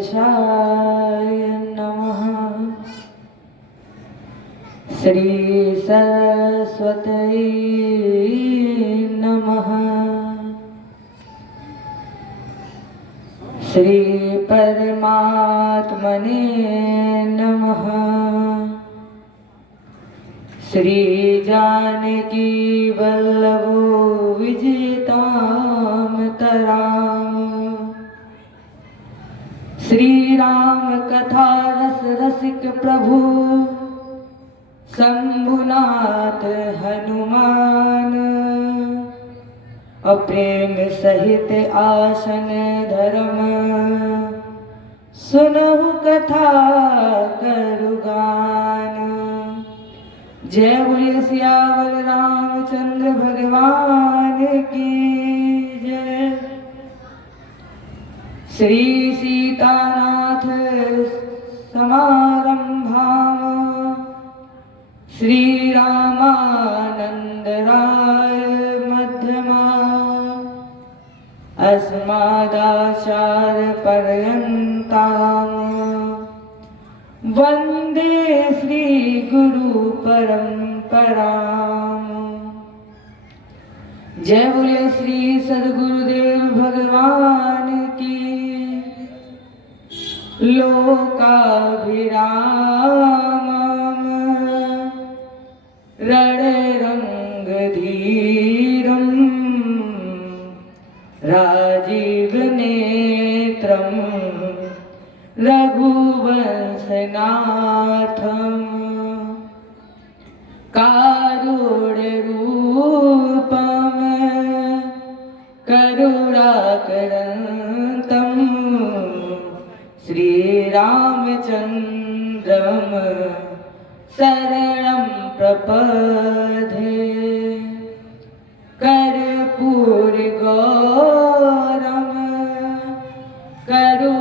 गणेशाय नमः। श्री सरस्वती नमः। श्री परमात्मने नमः। श्री जानकी वल्लभो विजिताम तराम। श्री राम कथा रस रसिक प्रभु शंभुनाथ हनुमान। अप्रेम सहित आसन धर्म सुनहु कथा करुगान। जय बोलिए सियावर रामचंद्र भगवान की जय। श्री सीतानाथ समारंभा श्री रामानंद राय मध्यमा। अस्मदाचार्य पर्यंता वंदे श्री गुरु परंपरा। जय बोले श्री सद्गुरुदेव भगवान की। लोकाभिरामम् रणरंगधीरम् राजीव नेत्रम् रघुवंशनाथम् कारुण्यरूपम् करुणाकरन्तम् श्रीरामचन्द्रम् शरणं प्रपद्ये। कर्पूरगौरम् करुणावतारम्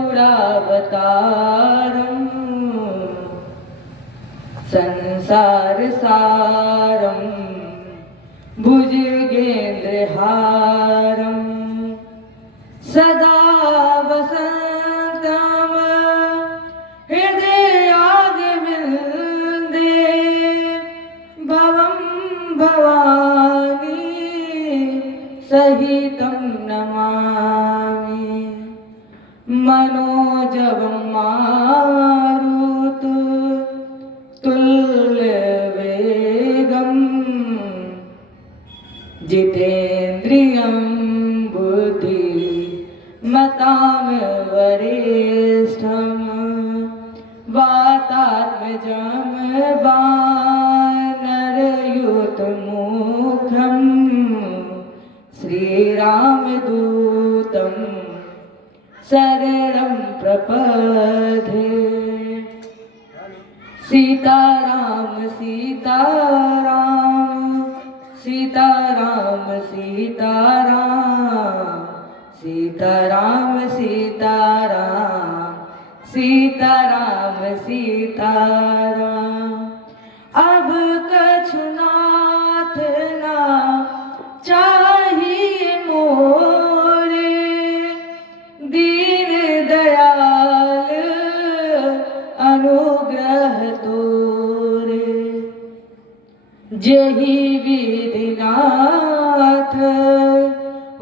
संसारसारम् भुजगेन्द्रहारम् सदा वसन्तम् हृदयारविन्दे। भवं भवानी सहितं नमामि। मनोजवं मारुत तुल्यवेगम् जितेन्द्रियं बुद्धिमतां वरिष्ठम्। वातात्मजं वानरयूथमुख्यं श्रीरामदूतं शरणं प्रपद्ये। सीताराम सीताराम सीताराम सीताराम सीताराम सीताराम सीताराम सीताराम। अब कछु नाथ ना चाहिए मोरे। दीन दयाल अनुग्रह तोरे। जही विधिनाथ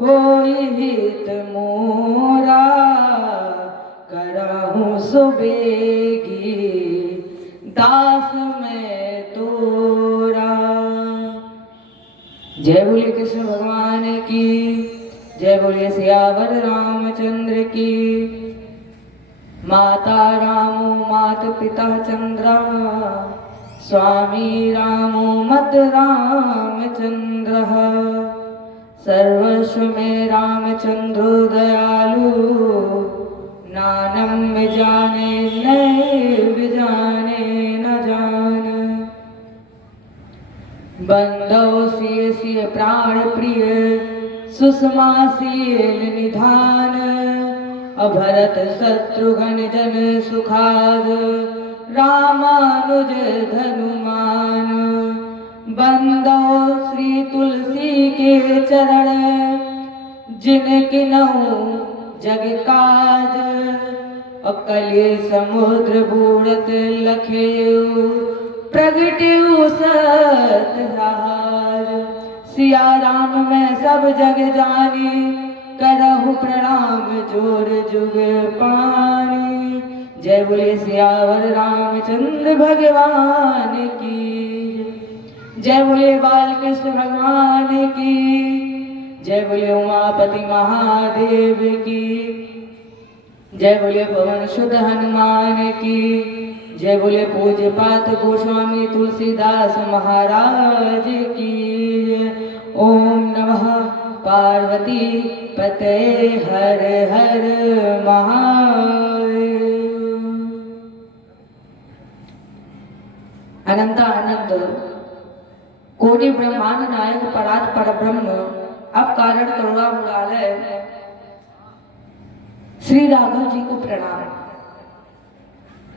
होई हित मोरा। करहूँ सुबेगी दास में तोरा। जय बोलिए कृष्ण भगवान की जय। बोलिए सियावर रामचंद्र की। माता रामो मात पिता चंद्रा। स्वामी रामो मत रामचंद्रः। सर्वस्व में रामचंद्रो दयालु। नानम में जाने नैव जाने न जान। बंदो सिय सिय प्राण प्रिय सुषमा शील निधान। अभरत शत्रुघ्न जन सुखाद रामानुज धनुमान। बंदो श्री तुलसी के चरण जिन किनहु जग काज। अकले समुद्र बूढ़त लखेऊ प्रगटेऊ सतहार। सिया राम मैं सब जग जानी करहु प्रणाम जोर जुग पानी। जय बोले सियावर रामचंद्र भगवान की। जय बोले बाल कृष्ण भगवान की। जय बोले उमापति महादेव की। जय बोले पवन सुत हनुमान की। जय बोले पूज्य पात गोस्वामी तुलसीदास महाराज की। ओम नमः पार्वती पते हर हर महादेव। अनंत आनंद कोटि ब्रह्मांड नायक परात परब्रह्म अब कारण करुणा मुरालय श्री राघव जी को प्रणाम।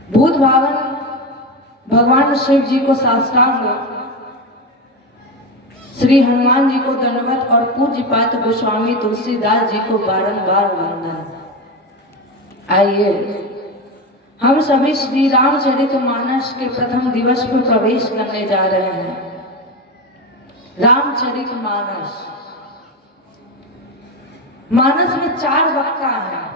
भूत भावन भगवान शिव जी को साष्टांग, श्री हनुमान जी को दंडवत और पूज्य पात गोस्वामी तुलसीदास जी को बारंबार वंदन। आइए हम सभी श्री रामचरितमानस के प्रथम दिवस पर प्रवेश करने जा रहे हैं। रामचरितमानस, मानस में 4 वक्ता हैं।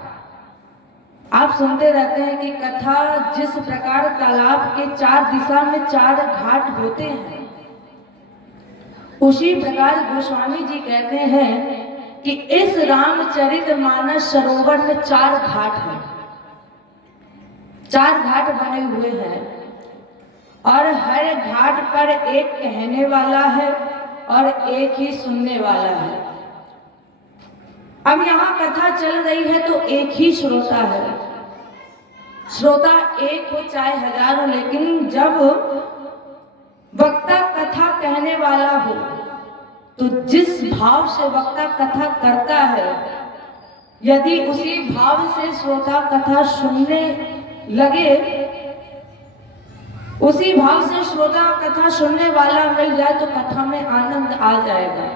आप सुनते रहते हैं कि कथा जिस प्रकार तालाब के 4 दिशा में 4 घाट होते हैं, उसी प्रकार गोस्वामी जी कहते हैं कि इस रामचरितमानस सरोवर में 4 घाट हैं। 4 घाट बने हुए हैं और हर घाट पर एक कहने वाला है और एक ही सुनने वाला है। अब यहाँ कथा चल रही है तो एक ही श्रोता है। श्रोता एक हो चाहे 1000 हो, लेकिन जब वक्ता कथा कहने वाला हो तो जिस भाव से वक्ता कथा करता है, यदि उसी भाव से श्रोता कथा सुनने लगे, उसी भाव से श्रोता कथा सुनने वाला मिल जाए तो कथा में आनंद आ जाएगा।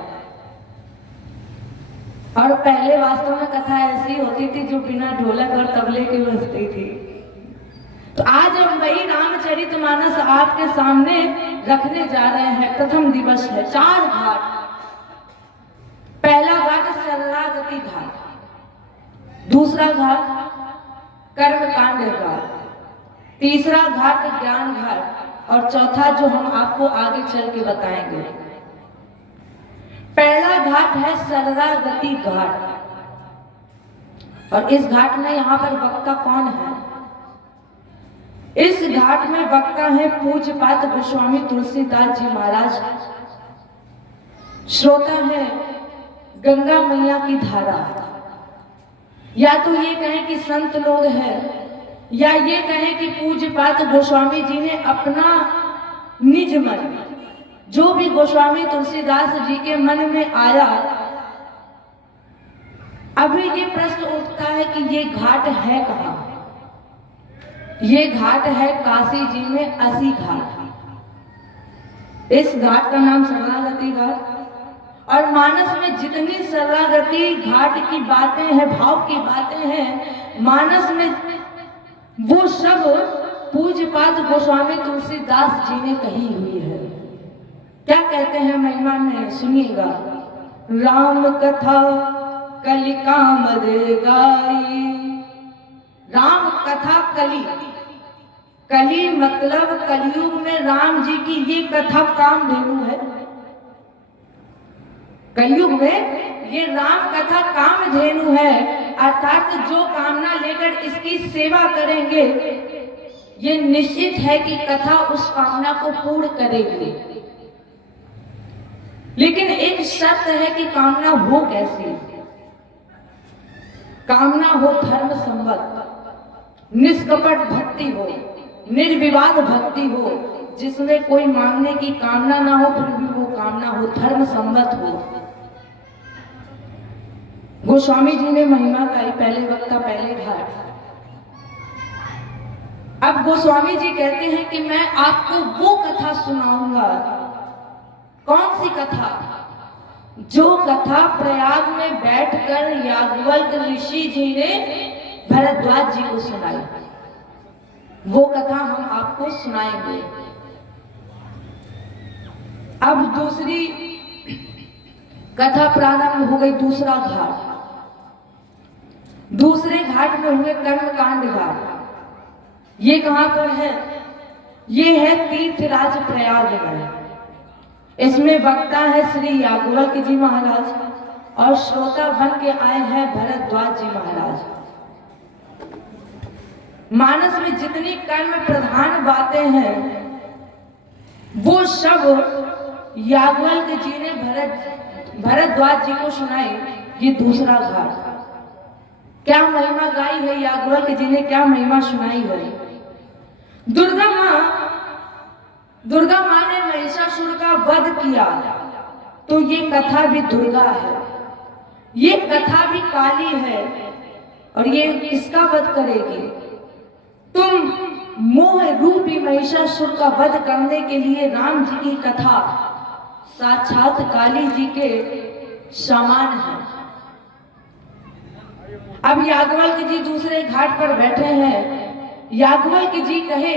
और पहले वास्तव में कथा ऐसी होती थी जो बिना ढोलक और तबले के बजती थी। तो आज हम वही रामचरितमानस आपके सामने रखने जा रहे हैं। प्रथम दिवस है, 4 घाट। पहला घाट शरणागति घाट, दूसरा घाट कर्मकांड घाट, तीसरा घाट ज्ञान घाट और चौथा जो हम आपको आगे चल के बताएंगे। पहला घाट है शरणागति घाट। और इस घाट में यहाँ पर वक्ता कौन है? इस घाट में वक्ता है पूज्य पात गोस्वामी तुलसीदास जी महाराज। श्रोता है गंगा मैया की धारा। या तो ये कहें कि संत लोग हैं, या ये कहें कि पूज्य पात गोस्वामी जी ने अपना निज मन, जो भी गोस्वामी तुलसीदास जी के मन में आया। अभी ये प्रश्न उठता है कि ये घाट है कहाँ? ये घाट है काशी जी में 80 घाट। इस घाट का नाम शरणागति घाट। और मानस में जितनी शरणागति घाट की बातें हैं, भाव की बातें हैं, मानस में वो सब पूज्य पात गोस्वामी तुलसीदास जी ने कही हुई है। क्या कहते हैं महिमा में, सुनिएगा। राम कथा कलि कामद गाई। राम कथा कलि, कलि मतलब कलयुग में राम जी की ये कथा कामधेनु है। कलयुग में ये राम कथा कामधेनु है, अर्थात जो कामना लेकर इसकी सेवा करेंगे, ये निश्चित है कि कथा उस कामना को पूर्ण करेगी। लेकिन एक शर्त है कि कामना हो कैसी? कामना हो धर्म संबद्ध, निष्कपट भक्ति हो, निर्विवाद भक्ति हो, जिसमें कोई मांगने की कामना ना हो, फिर भी वो कामना हो धर्म संबद्ध हो। गोस्वामी जी ने महिमा गाई, पहले वक्ता पहले घाट। अब गोस्वामी जी कहते हैं कि मैं आपको वो कथा सुनाऊंगा। कौन सी कथा? जो कथा प्रयाग में बैठकर याज्ञवल्क्य ऋषि जी ने भरद्वाज जी को सुनाई। वो कथा हम आपको सुनाएंगे। अब दूसरी कथा प्रारंभ हो गई। दूसरा घाट, दूसरे घाट में हुए कर्मकांड घाट। ये कहां पर है? ये है तीर्थराज प्रयाग में। इसमें वक्ता है श्री याज्ञवल्क्य जी महाराज और श्रोता बन के आए हैं भरद्वाज जी महाराज। मानस में जितनी कर्म प्रधान बातें हैं वो सब याज्ञवल्क्य जी ने भरद्वाज जी को सुनाई। ये दूसरा घाट, क्या महिमा गाई है याज्ञवल्क्य जी ने, क्या महिमा सुनाई है। दुर्गा माँ ने महिषासुर का वध किया, तो ये कथा भी दुर्गा है, ये कथा भी काली है। और ये किसका वध करेगी? तुम मोह रूपी महिषासुर का वध करने के लिए राम जी की कथा साक्षात काली जी के समान है। अब याज्ञवल्क्य जी दूसरे घाट पर बैठे हैं। याज्ञवल्क्य जी कहे,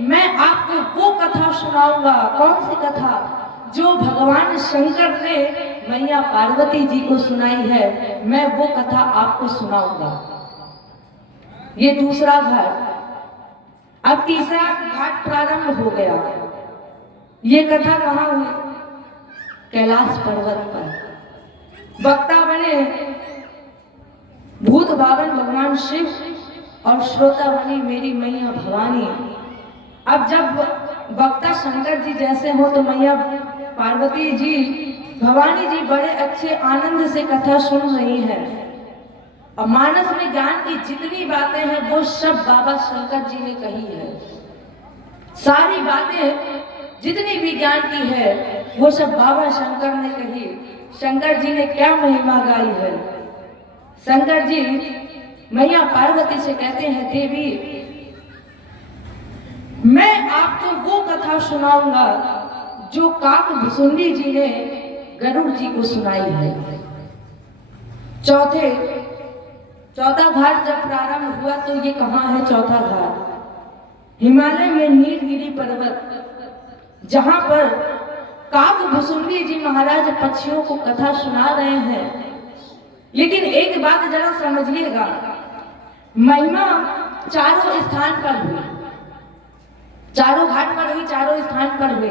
मैं आपको वो कथा सुनाऊंगा। कौन सी कथा? जो भगवान शंकर ने मैया पार्वती जी को सुनाई है, मैं वो कथा आपको सुनाऊंगा। ये दूसरा घाट। अब तीसरा घाट प्रारंभ हो गया। ये कथा कहाँ हुई? कैलाश पर्वत पर। वक्ता बने भूत बावन भगवान शिव और श्रोता बनी मेरी मैया भवानी। अब जब वक्ता शंकर जी जैसे हो तो मैया पार्वती जी, भवानी जी बड़े अच्छे आनंद से कथा सुन रही हैं। और मानस में ज्ञान की जितनी बातें हैं वो सब बाबा शंकर जी ने कही है। सारी बातें जितनी भी ज्ञान की है वो सब बाबा शंकर ने कही। शंकर जी ने क्या महिमा गाई है। शंकर जी मैया पार्वती से कहते हैं, देवी मैं आपको वो कथा सुनाऊंगा जो काकभुसुंडी जी ने गरुड़ जी को सुनाई है। चौथा घाट जब प्रारंभ हुआ तो ये कहाँ है? चौथा घाट हिमालय में नीलगिरी पर्वत, जहां पर काकभुसुंडी जी महाराज पक्षियों को कथा सुना रहे हैं। लेकिन एक बात जरा समझिएगा, महिमा चारों स्थान पर हुई, चारों घाट पर हुई, चारों स्थान पर हुई,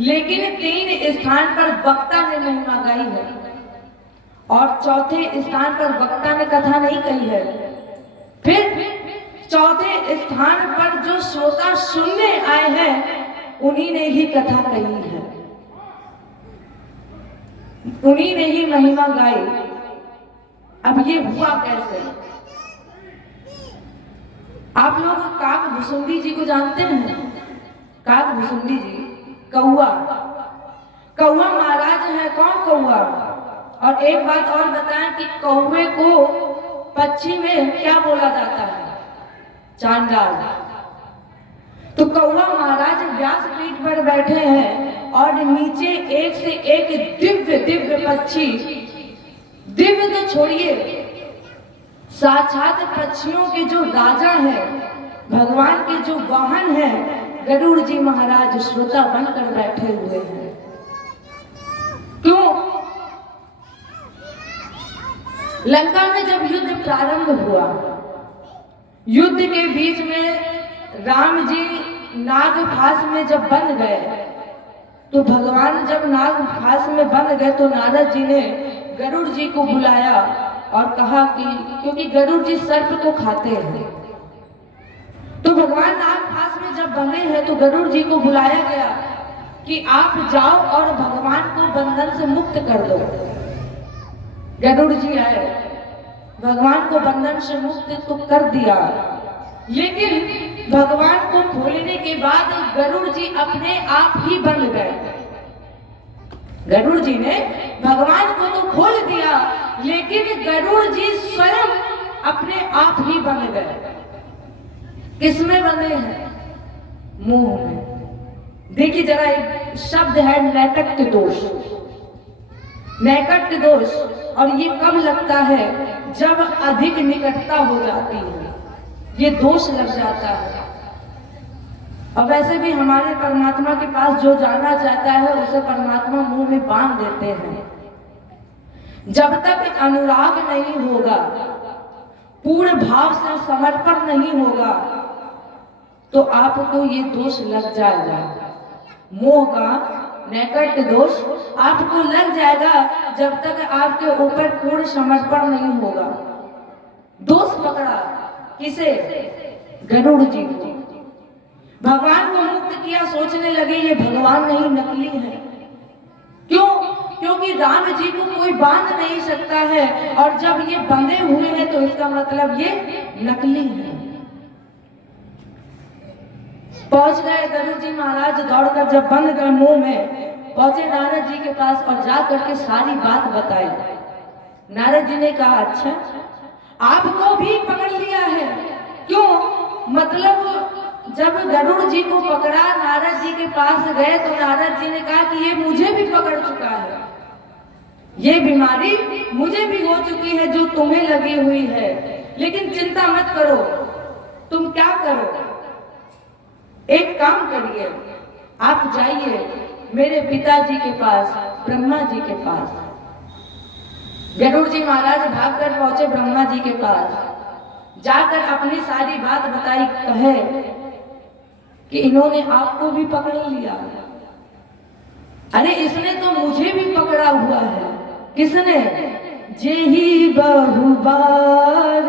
लेकिन 3 स्थान पर वक्ता ने महिमा गाई है और चौथे स्थान पर वक्ता ने कथा नहीं कही है। फिर चौथे स्थान पर जो श्रोता सुनने आए हैं उन्हीं ने ही कथा कही है, उन्हीं ने ही महिमा गाई। अब ये हुआ कैसे? आप लोग काकभुसुंडी जी को जानते हैं? काकभुसुंडी जी कौआ महाराज है। कौन कौआ? और एक बात और बताएं कि कौवे को पक्षी में क्या बोला जाता है? चांडाल। तो कौआ महाराज व्यासपीठ पर बैठे हैं और नीचे एक से एक दिव्य पक्षी, दिव्य तो छोड़िए, साक्षात पक्षियों के जो राजा हैं, भगवान के जो वाहन हैं, गरुड़ जी महाराज श्रोता बनकर बैठे हुए हैं। क्यों? लंका में जब युद्ध प्रारंभ हुआ, युद्ध के बीच में राम जी नागफास में जब बंध गए, तो भगवान जब नागफास में बंध गए तो नारद जी ने गरुड़ जी को बुलाया और कहा कि क्योंकि गरुड़ जी सर्प को खाते हैं, तो भगवान नागफास में जब बंधे हैं तो गरुड़ जी को बुलाया गया कि आप जाओ और भगवान को बंधन से मुक्त कर दो। गरुड़ जी आए, भगवान को बंधन से मुक्त तो कर दिया, लेकिन भगवान को खोलने के बाद गरुड़ जी अपने आप ही बंध गए। गरुड़ जी ने भगवान को तो खोल दिया, लेकिन गरुड़ जी स्वयं अपने आप ही बंध गए। किसमें बंधे हैं? मुंह में। देखिए जरा, एक शब्द है नैकट्य दोष। नैकट्य दोष, और ये कब लगता है? जब अधिक निकटता हो जाती है, ये दोष लग जाता है। और वैसे भी हमारे परमात्मा के पास जो जाना चाहता है उसे परमात्मा मुंह में बांध देते हैं। जब तक अनुराग नहीं होगा, पूर्ण भाव से समर्पण नहीं होगा, तो आपको ये दोष लग जाएगा। मोह का नैकट्य दोष आपको लग जाएगा जब तक आपके ऊपर पूर्ण समर्पण नहीं होगा। दोष पकड़ा किसे? गरुड़ जी को। भगवान को मुक्त किया, सोचने लगे ये भगवान नहीं नकली है। क्यों? क्योंकि राम जी को कोई बांध नहीं सकता है, और जब ये बंधे हुए हैं तो इसका मतलब ये नकली है। पहुंच गए गरुड़ जी महाराज, दौड़कर जब बंद गए मुंह में, पहुंचे नारद जी के पास और जा करके सारी बात बताई। नारद जी ने कहा अच्छा आपको भी पकड़ लिया है। क्यों? मतलब जब गरुड़ जी को पकड़ा, नारद जी के पास गए तो नारद जी ने कहा कि ये मुझे भी पकड़ चुका है, ये बीमारी मुझे भी हो चुकी है जो तुम्हें लगी हुई है। लेकिन चिंता मत करो, तुम क्या करो, एक काम करिए, आप जाइए मेरे पिताजी के पास, ब्रह्मा जी के पास। गरुड़ जी महाराज भागकर पहुंचे ब्रह्मा जी के पास, जाकर अपनी सारी बात बताई। कहे कि इन्होंने आपको भी पकड़ लिया। अरे इसने तो मुझे भी पकड़ा हुआ है। किसने? जेही बहुबार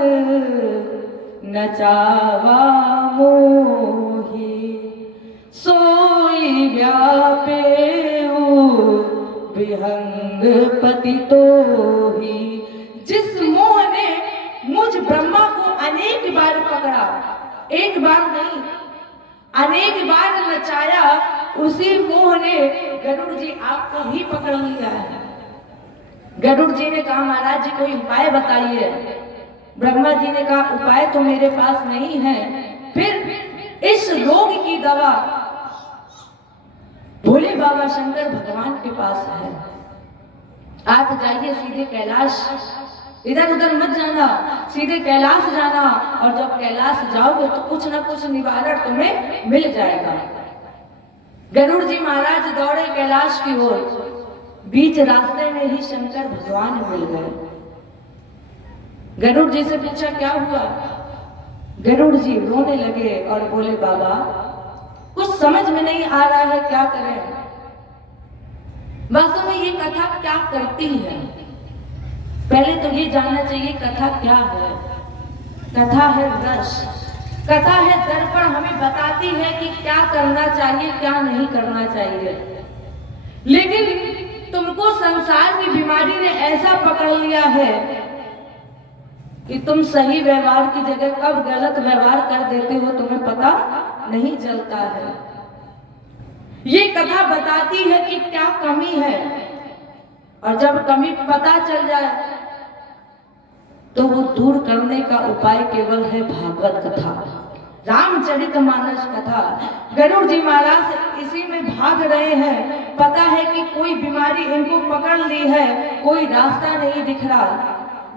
नचावा मोही, सोई व्यापेऊ विहंग पतितो ही। जिस मोह ने मुझ ब्रह्मा को अनेक बार पकड़ा, एक बार नहीं अनेक बार नचाया, उसी मोह ने गरुड़ जी आपको भी पकड़ लिया है। गरुड़ जी ने कहा महाराज जी कोई उपाय बताइए। ब्रह्मा जी ने कहा उपाय तो मेरे पास नहीं है, फिर इस रोग की दवा भोले बाबा शंकर भगवान के पास है। आप जाइए सीधे कैलाश, इधर उधर मत जाना, सीधे कैलाश जाना, और जब कैलाश जाओगे तो कुछ ना कुछ निवारण तुम्हें मिल जाएगा। गरुड़ जी महाराज दौड़े कैलाश की ओर। बीच रास्ते में ही शंकर भगवान मिल गए। गरुड़ जी से पूछा क्या हुआ? गरुड़ जी रोने लगे और बोले बाबा कुछ समझ में नहीं आ रहा है, क्या करें। वास्तव में ये कथा क्या करती है? पहले तो ये जानना चाहिए कथा क्या है। कथा है रस, कथा है दर्पण, हमें बताती है कि क्या करना चाहिए क्या नहीं करना चाहिए। लेकिन तुमको संसार की बीमारी ने ऐसा पकड़ लिया है कि तुम सही व्यवहार की जगह कब गलत व्यवहार कर देते हो तुम्हें पता नहीं चलता है। ये कथा बताती है कि क्या कमी है, और जब कमी पता चल जाए तो वो दूर करने का उपाय केवल है भागवत कथा, रामचरितमानस कथा। गरुड़ जी महाराज इसी में भाग रहे हैं। पता है कि कोई बीमारी इनको पकड़ ली है, कोई रास्ता नहीं दिख रहा।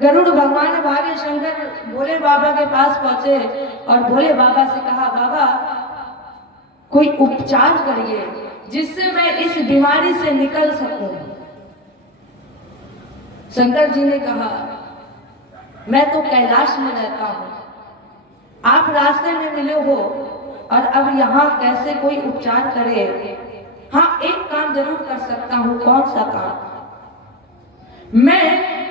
गरुड़ भगवान भागे, शंकर भोले बाबा के पास पहुंचे और भोले बाबा से कहा बाबा कोई उपचार करिए जिससे मैं इस बीमारी से निकल सकूं। शंकर जी ने कहा मैं तो कैलाश में रहता हूं, आप रास्ते में मिले हो और अब यहाँ कैसे कोई उपचार करे। हाँ एक काम जरूर कर सकता हूँ। कौन सा काम? मैं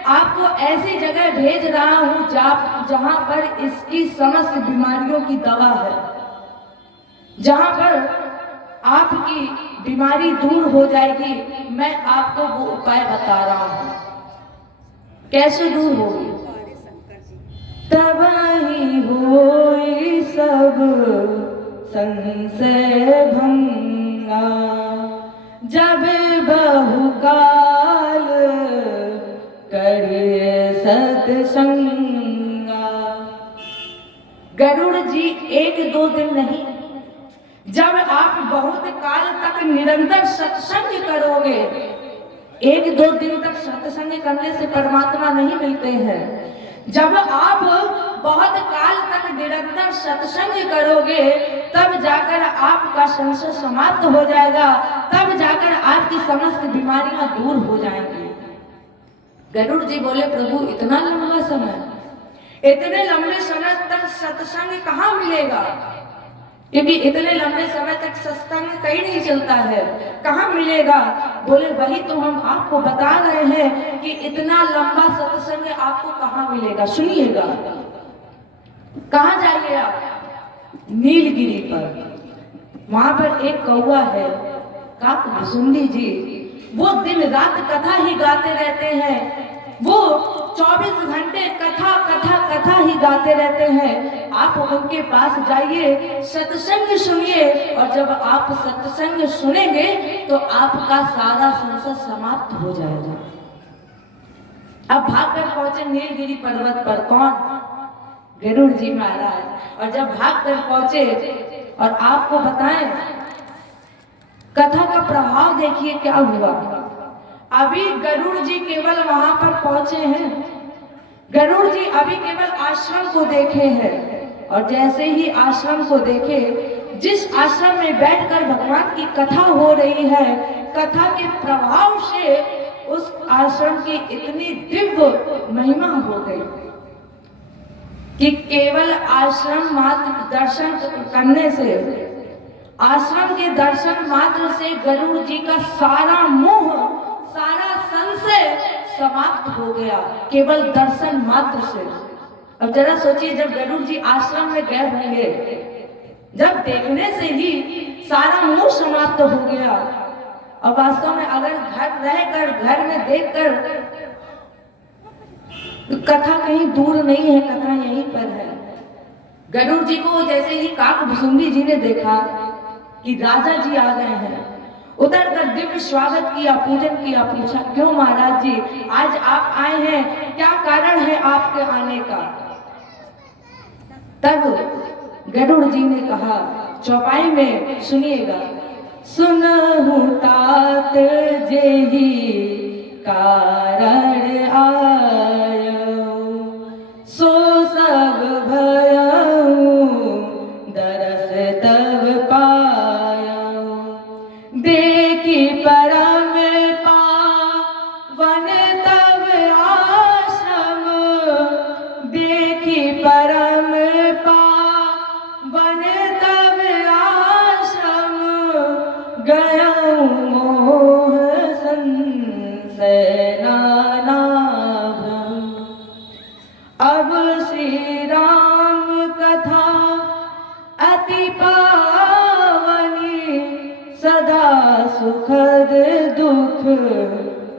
आपको ऐसी जगह भेज रहा हूँ जहाँ पर इसकी समस्त बीमारियों की दवा है, जहाँ पर आपकी बीमारी दूर हो जाएगी। मैं आपको वो उपाय बता रहा हूँ। कैसे दूर होगी? तबाही होई सब संशय भंगा, जब बहुकाल करे सत्संगा। गरुड़ जी एक दो दिन नहीं, जब आप बहुत काल तक निरंतर सत्संग करोगे, एक दो दिन तक सत्संग करने से परमात्मा नहीं मिलते हैं। जब आप बहुत काल तक निरंतर सत्संग करोगे तब जाकर आपका संशय समाप्त हो जाएगा, तब जाकर आपकी समस्त बीमारियां दूर हो जाएंगी। गरुड़ जी बोले, प्रभु इतना लंबा समय, इतने लंबे समय तक सत्संग कहाँ मिलेगा? क्योंकि इतने लंबे समय तक सत्संग कहीं नहीं चलता है, कहाँ मिलेगा? बोले वही तो हम आपको बता रहे हैं कि इतना लंबा सत्संग आपको कहाँ मिलेगा। सुनिएगा, कहाँ जाइए आप? नीलगिरी पर, वहां पर एक कौवा है, काक भुसुंडी जी, वो दिन रात कथा ही गाते रहते हैं। वो 24 घंटे कथा कथा कथा ही गाते रहते हैं। आप उनके पास जाइए, सत्संग सुनिए, और जब आप सत्संग सुनेंगे तो आपका सारा संशय समाप्त हो जाएगा। अब भागकर पहुंचे नीलगिरी पर्वत पर, कौन? गरुड़ जी महाराज। और जब भागकर पहुंचे, और आपको बताएं कथा का प्रभाव देखिए क्या हुआ। अभी गरुड़ जी केवल वहां पर पहुंचे हैं, गरुड़ जी अभी केवल आश्रम को देखे हैं, और जैसे ही आश्रम को देखे, जिस आश्रम में बैठकर भगवान की कथा हो रही है, कथा के प्रभाव से उस आश्रम की इतनी दिव्य महिमा हो गई कि केवल आश्रम मात्र दर्शन करने से, आश्रम के दर्शन मात्र से गरुड़ जी का सारा मोह, सारा संशय समाप्त हो गया, केवल दर्शन मात्र से। अब जरा सोचिए, जब गरुड़ जी आश्रम में गए होंगे, जब देखने से ही सारा मोह समाप्त हो गया, और वास्तव में अगर घर रहकर, घर में देखकर, कथा कहीं दूर नहीं है, कथा यहीं पर है। गरुड़ जी को जैसे ही काक भुसुंडी जी ने देखा कि राजा जी आ गए हैं, उतर कर दिव्य स्वागत किया, पूजन किया, पूछा क्यों महाराज जी आज आप आए हैं, क्या कारण है आपके आने का? तब गरुड़ जी ने कहा, चौपाई में सुनिएगा, सुनहु तात जेहि कारण आयो, सो सब भयउ दरस तब पायो, देखी परम पावन तब आश्रम, देखी परम पावन तब आश्रम, गयउ मोह संशय नानाभ। अब श्री राम कथा अति पावनी, सदा सुखद दुख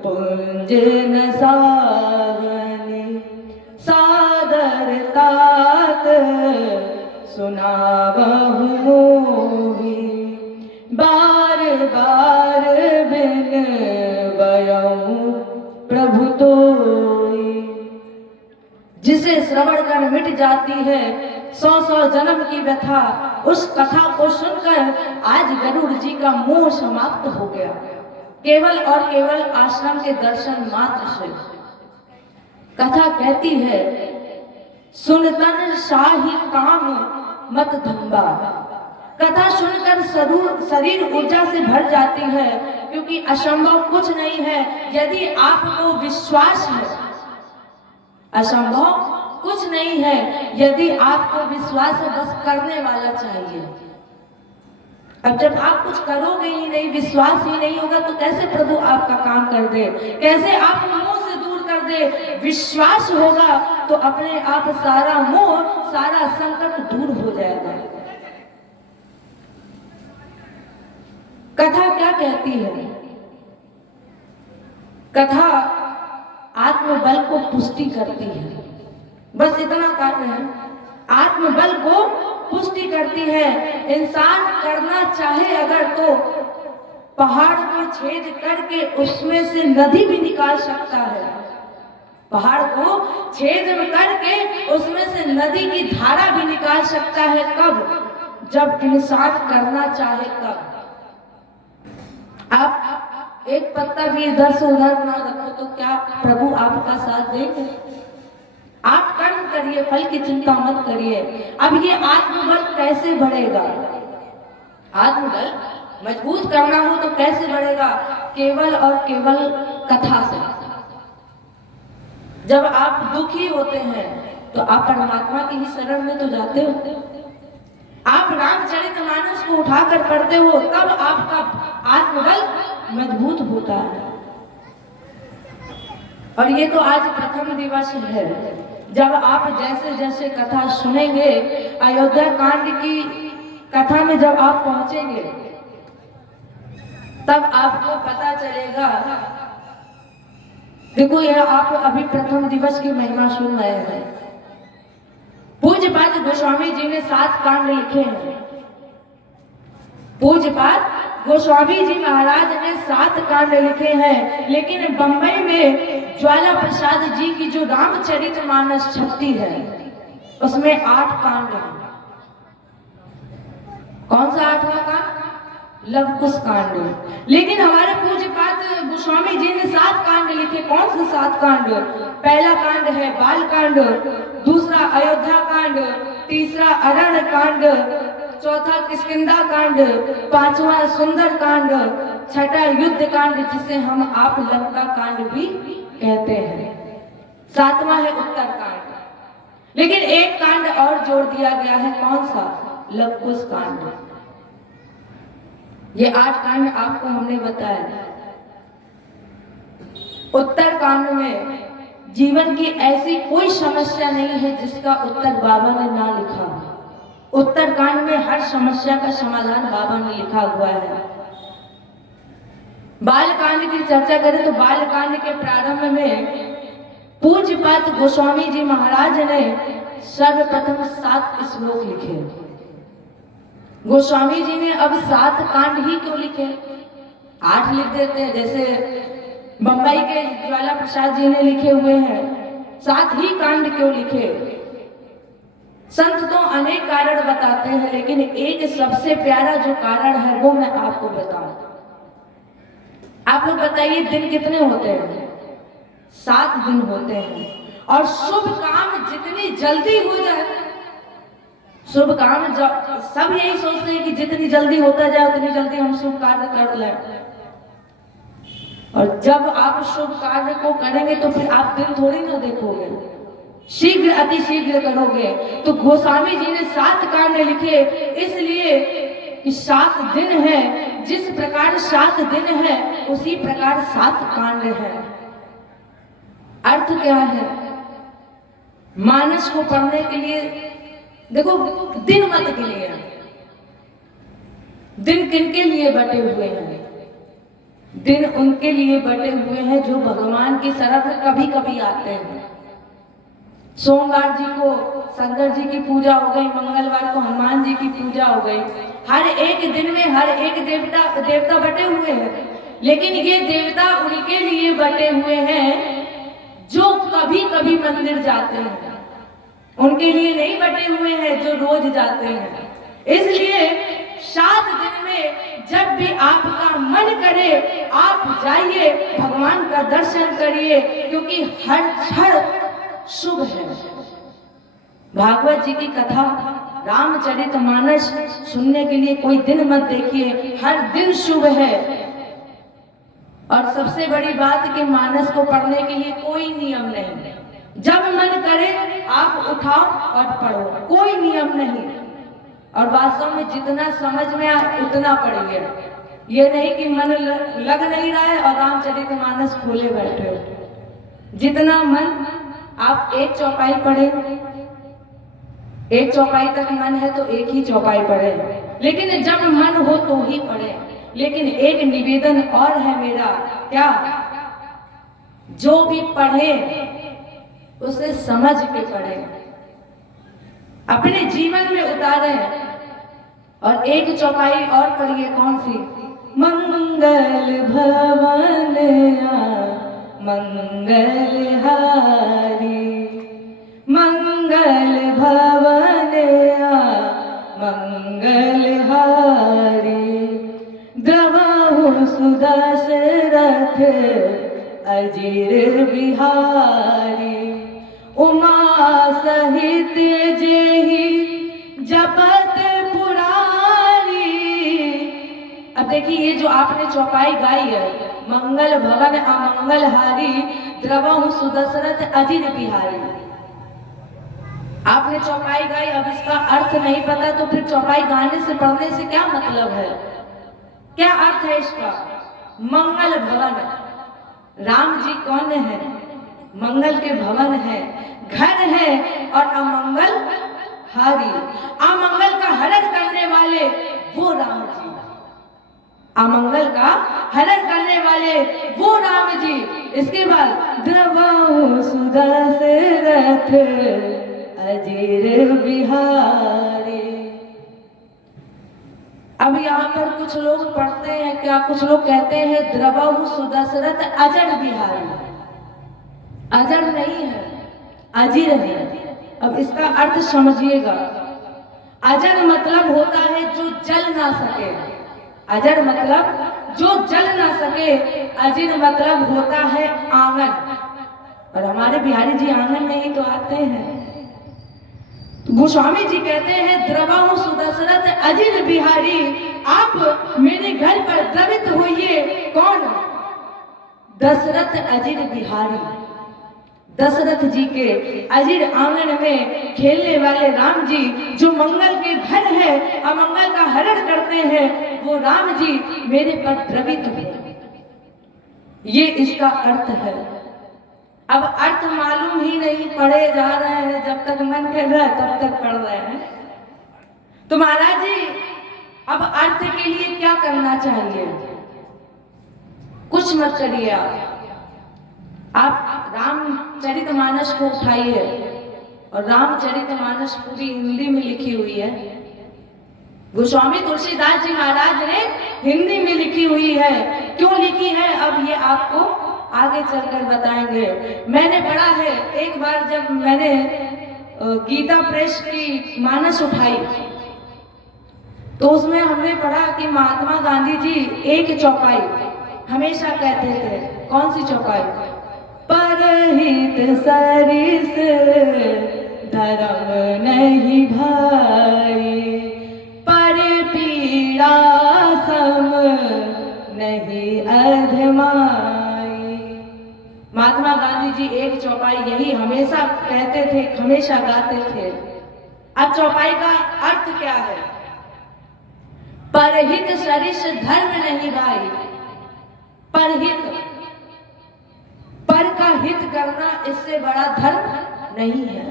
पुंज न सावनी, सादर तात सुनावहु मोहि, बार बार बिन बयऊं प्रभु तोई। जिसे श्रवण कर मिट जाती है 100 जन्म की व्यथा, उस कथा को सुनकर आज गरुड़ जी का मोह समाप्त हो गया, केवल और केवल आश्रम के दर्शन मात्र से। कथा कहती है, सुनतन शाही काम मत धंबा। कथा सुनकर शरीर ऊर्जा से भर जाती है, क्योंकि असंभव कुछ नहीं है यदि आपको विश्वास है। असंभव कुछ नहीं है यदि आपको विश्वास है, बस करने वाला चाहिए। अब जब आप कुछ करोगे ही नहीं, विश्वास ही नहीं होगा, तो कैसे प्रभु आपका काम कर दे, कैसे आपको मोह से दूर कर दे? विश्वास होगा तो अपने आप सारा मोह, सारा संकट दूर हो जाएगा। कथा क्या कहती है? कथा आत्मबल को पुष्टि करती है, बस इतना कार्य है। आत्मबल को पुष्टि करती है। इंसान करना चाहे अगर तो पहाड़ को छेद करके उसमें से नदी भी निकाल सकता है। पहाड़ को छेद करके उसमें से नदी की धारा भी निकाल सकता है। कब? जब इंसान करना चाहे तब। आप एक पत्ता भी इधर से उधर ना रखो तो क्या प्रभु आपका साथ देंगे? आप कर्म करिए, फल की चिंता मत करिए। अब ये आत्मबल कैसे बढ़ेगा? आत्मबल मजबूत करना हो तो कैसे बढ़ेगा? केवल और केवल कथा से। जब आप दुखी होते हैं तो आप परमात्मा की ही शरण में तो जाते हो। आप रामचरितमानस को उठाकर पढ़ते हो, तब आपका आत्मबल मजबूत होता है। और ये तो आज प्रथम दिवस है। जब आप जैसे जैसे कथा सुनेंगे, अयोध्या कांड की कथा में जब आप पहुंचेंगे, तब आपको पता चलेगा। देखो, यह आप अभी प्रथम दिवस की महिमा सुन रहे हैं। पूज्यपाद गोस्वामी जी ने 7 कांड लिखे हैं। पूज्यपाद गोस्वामी जी महाराज ने 7 कांड लिखे हैं, लेकिन बंबई में ज्वाला प्रसाद जी की जो रामचरितमानस छपती है, उसमें 8 कांड हैं। कौन सा 8वां कांड? लवकुश कांड। लेकिन हमारे पूज्यपाद गोस्वामी जी ने 7 कांड लिखे। कौन से 7 कांड? पहला कांड है बाल कांड, दूसरा अयोध्या कांड, तीसरा अरण्य कांड, चौथा किष्किंधा कांड, 5वां सुंदर कांड, छठा युद्ध कांड जिसे हम आप लंका कांड भी कहते हैं, 7वां है उत्तर कांड। लेकिन एक कांड और जोड़ दिया गया है। कौन सा? लवकुश कांड। ये 8 कांड आपको हमने बताया। उत्तर कांड में जीवन की ऐसी कोई समस्या नहीं है जिसका उत्तर बाबा ने ना लिखा। उत्तर कांड में हर समस्या का समाधान बाबा ने लिखा हुआ है। बाल कांड की चर्चा करें तो बाल कांड के प्रारंभ में पूज्यपाद गोस्वामी जी महाराज ने सर्वप्रथम 7 श्लोक लिखे। गोस्वामी जी ने अब 7 कांड ही क्यों लिखे? 8 लिख देते हैं, जैसे बंबई के ज्वाला प्रसाद जी ने लिखे हुए हैं। 7 ही कांड क्यों लिखे? संत तो अनेक कारण बताते हैं, लेकिन एक सबसे प्यारा जो कारण है वो मैं आपको बताऊं। आप लोग बताइए, दिन कितने होते हैं? 7 दिन होते हैं। और शुभ काम जितनी जल्दी हो जाए, शुभ काम सब यही सोचते हैं कि जितनी जल्दी होता जाए उतनी जल्दी हम शुभ कार्य कर लें। और जब आप शुभ कार्य को करेंगे तो फिर आप दिन थोड़ी ना देखोगे, शीघ्र अति शीघ्र करोगे। तो गोस्वामी जी ने 7 कांड लिखे, इसलिए कि 7 दिन है। जिस प्रकार 7 दिन है उसी प्रकार 7 कांड है। अर्थ क्या है? मानस को पढ़ने के लिए देखो, दिन मत गिनिए। दिन किनके लिए बटे हुए हैं? दिन उनके लिए बटे हुए हैं जो भगवान की शरण में कभी कभी आते हैं। सोमवार जी को शंकर जी की पूजा हो गई, मंगलवार को हनुमान जी की पूजा हो गई। हर एक दिन में हर एक देवता बटे हुए हैं, लेकिन ये देवता उनके लिए बटे हुए हैं जो कभी कभी मंदिर जाते हैं। उनके लिए नहीं बटे हुए हैं जो रोज जाते हैं। इसलिए 7 दिन में जब भी आपका मन करे आप जाइए, भगवान का दर्शन करिए, क्योंकि हर क्षण शुभ है। भागवत जी की कथा, रामचरितमानस सुनने के लिए कोई दिन मत देखिए, हर दिन शुभ है। और सबसे बड़ी बात कि मानस को पढ़ने के लिए कोई नियम नहीं। जब मन करे आप उठाओ और पढ़ो, कोई नियम नहीं। और वास्तव में जितना समझ में आए उतना पढ़िए। ये नहीं कि मन लग नहीं रहा है और रामचरितमानस खोले बैठे हो। जितना मन, आप एक चौपाई पढ़े, एक चौपाई तक मन है तो एक ही चौपाई पढ़े, लेकिन जब मन हो तो ही पढ़े। लेकिन एक निवेदन और है मेरा, क्या? जो भी पढ़े उसे समझ के पढ़े, अपने जीवन में उतारे। और एक चौपाई और पढ़िए, कौन सी? मंगल भवन मंगल हारी, मंगल भवन मंगल हारी, द्रवहु सुदशरथ अजीर बिहारी, उमा सहित जेहि जपत पुरारी। अब देखिए ये जो आपने चौपाई गाई है, मंगल भवन अमंगल हारी, द्रवहु सुदशरथ अजिर बिहारी। आपने चौपाई गाई, अब इसका अर्थ नहीं पता तो फिर चौपाई गाने से पढ़ने से क्या मतलब है, क्या अर्थ है इसका? मंगल भवन, राम जी कौन है? मंगल के भवन है, घर है, और अमंगल हारी, अमंगल का हरण करने वाले वो राम जी, अमंगल का हरण करने वाले वो राम जी। इसके बाद द्रवहु सुदशरथ अजिर बिहारी। अब यहाँ पर कुछ लोग पढ़ते हैं क्या, कुछ लोग कहते हैं द्रवहु सुदशरथ अजर बिहारी। अजर नहीं है, अजिर है। अब इसका अर्थ समझिएगा। अजर मतलब होता है जो जल ना सके, अजर मतलब जो जल ना सके, अजिर मतलब होता है आंगन। और हमारे बिहारी जी आंगन में ही तो आते हैं। गोस्वामी जी कहते हैं द्रवहु सुदशरथ अजिर बिहारी, आप मेरे घर पर द्रवित होइए। कौन? दशरथ अजिर बिहारी। दशरथ जी के अजिर आंगन में खेलने वाले राम जी, जो मंगल के घर है, अमंगल का हरण करते हैं, वो राम जी मेरे पर द्रवित हुए। ये इसका अर्थ है। अब अर्थ मालूम ही नहीं, पढ़े जा रहे हैं, जब तक मन कर रहा है तब तक पढ़ रहे हैं। तो महाराज जी अब अर्थ के लिए क्या करना चाहिए? कुछ मत करिए। आप रामचरितमानस को उठाइए, और रामचरितमानस पूरी हिंदी में लिखी हुई है। गोस्वामी तुलसीदास जी महाराज ने हिंदी में लिखी हुई है। क्यों लिखी है अब ये आपको आगे चलकर बताएंगे। मैंने पढ़ा है एक बार, जब मैंने गीता प्रेस की मानस उठाई तो उसमें हमने पढ़ा कि महात्मा गांधी जी एक चौपाई हमेशा कहते थे। कौन सी चौपाई? परहित सरिस धर्म नहीं भाई, पर पीड़ा सम नहीं अधमाई। महात्मा गांधी जी एक चौपाई यही हमेशा कहते थे, हमेशा गाते थे। अब चौपाई का अर्थ क्या है? परहित सरिस धर्म नहीं भाई। परहित, पर का हित करना इससे बड़ा धर्म नहीं है।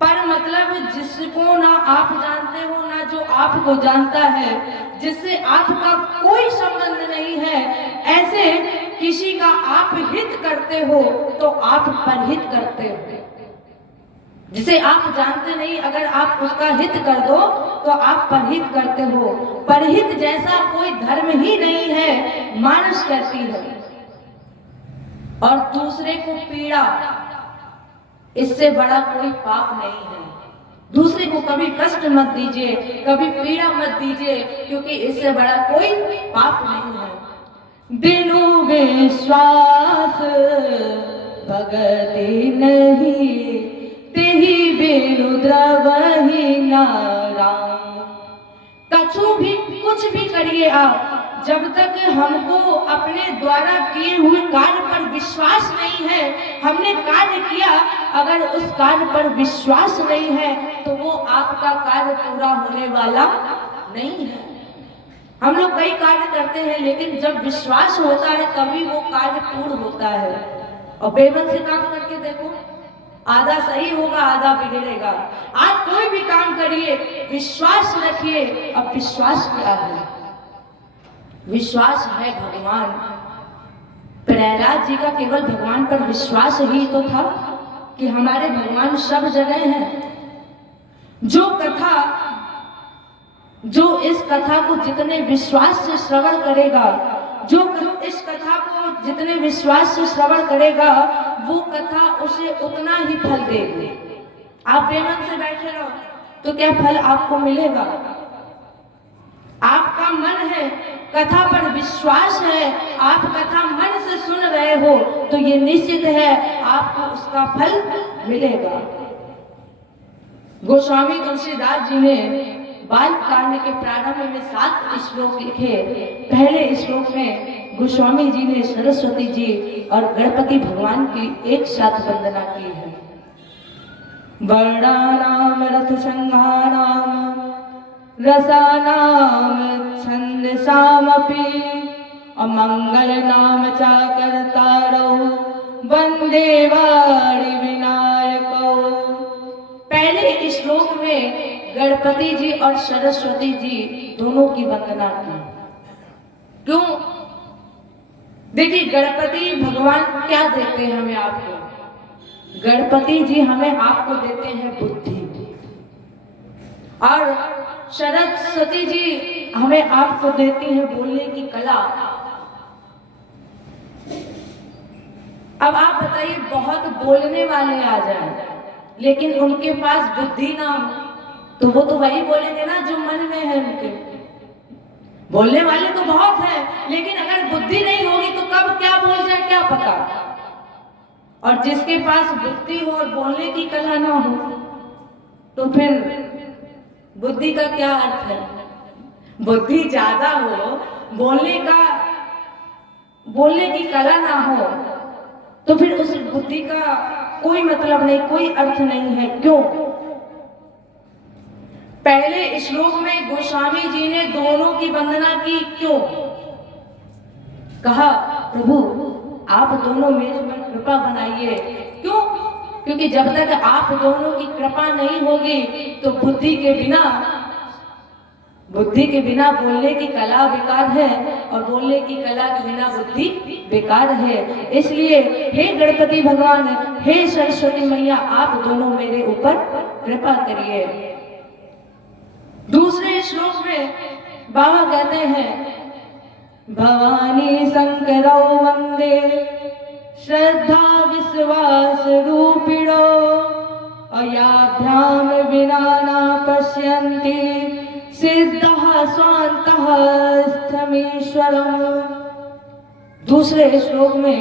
पर मतलब जिसको ना आप जानते हो, ना जो आपको जानता है, जिससे आपका कोई संबंध नहीं है, ऐसे किसी का आप हित करते हो तो आप परहित करते हो। जिसे आप जानते नहीं, अगर आप उसका हित कर दो तो आप परहित करते हो। परहित जैसा कोई धर्म ही नहीं है, मानस कहती है। और दूसरे को पीड़ा, इससे बड़ा कोई पाप नहीं है। दूसरे को कभी कष्ट मत दीजिए, कभी पीड़ा मत दीजिए, क्योंकि इससे बड़ा कोई पाप नहीं है। बिनु विश्वास भगति नहीं, तेहि बिनु द्रवहि नाराम। कछु भी कुछ भी करिए आप, जब तक हमको अपने द्वारा किए हुए कार्य पर विश्वास नहीं है, हमने कार्य किया, अगर उस कार्य पर विश्वास नहीं है तो वो आपका कार्य पूरा होने वाला नहीं है। हम लोग कई कार्य करते हैं, लेकिन जब विश्वास होता है तभी वो कार्य पूर्ण होता है। और बेमन से काम करके देखो, आधा सही होगा, आधा बिगड़ेगा। आप कोई भी काम करिए, विश्वास रखिए। अब विश्वास क्या है? विश्वास है भगवान। प्रहलाद जी का केवल भगवान पर विश्वास ही तो था कि हमारे भगवान सब जगह हैं। जो इस कथा को जितने विश्वास से श्रवण करेगा, जो इस कथा को जितने विश्वास से श्रवण करेगा, वो कथा उसे उतना ही फल देगी। आप बेमन से बैठे रहो तो क्या फल आपको मिलेगा? आपका मन है कथा पर विश्वास है, आप कथा मन से सुन रहे हो, तो ये निश्चित है आपको उसका फल मिलेगा। गोस्वामी तुलसीदास जी ने बाल कांड के प्रारंभ में 7 श्लोक लिखे। पहले श्लोक में गोस्वामी जी ने सरस्वती जी और गणपति भगवान की एक साथ वंदना की है। वर्णानाम रथ संहाराम रसानाम छंदसामपि अमंगल नाम चाकर्तारौ वंदे वारि विनायको। पहले श्लोक में गणपति जी और सरस्वती जी दोनों की वंदना की। क्यों? देखिए, गणपति भगवान क्या देते हैं हमें आपको? गणपति जी हमें आपको देते हैं बुद्धि, और सरस्वती जी हमें आपको देती हैं बोलने की कला। अब आप बताइए, बहुत बोलने वाले आ जाए लेकिन उनके पास बुद्धि ना हो, तो वो तो वही बोलेंगे ना जो मन में है उनके। बोलने वाले तो बहुत हैं, लेकिन अगर बुद्धि नहीं होगी तो कब क्या बोल जाए क्या पता। और जिसके पास बुद्धि हो और बोलने की कला ना हो, तो फिर बुद्धि का क्या अर्थ है? बुद्धि ज्यादा हो, बोलने की कला ना हो, तो फिर उस बुद्धि का कोई मतलब नहीं, कोई अर्थ नहीं है। क्यों? पहले श्लोक में गोस्वामी जी ने दोनों की वंदना की। क्यों? कहा, प्रभु आप दोनों मेरे पर कृपा बनाइए। क्यों? क्योंकि जब तक आप दोनों की कृपा नहीं होगी तो बुद्धि के बिना बोलने की कला बेकार है, और बोलने की कला के बिना बुद्धि बेकार है। इसलिए हे गणपति भगवान, हे सरस्वती मैया, आप दोनों मेरे ऊपर कृपा करिए। दूसरे श्लोक में बाबा कहते हैं, भवानी शंकरौ वंदे श्रद्धा विश्वास रूपिणो अयाभ्याम विना न पश्यन्ति सिद्धः स्वान्तः स्थमीश्वरम्। दूसरे श्लोक में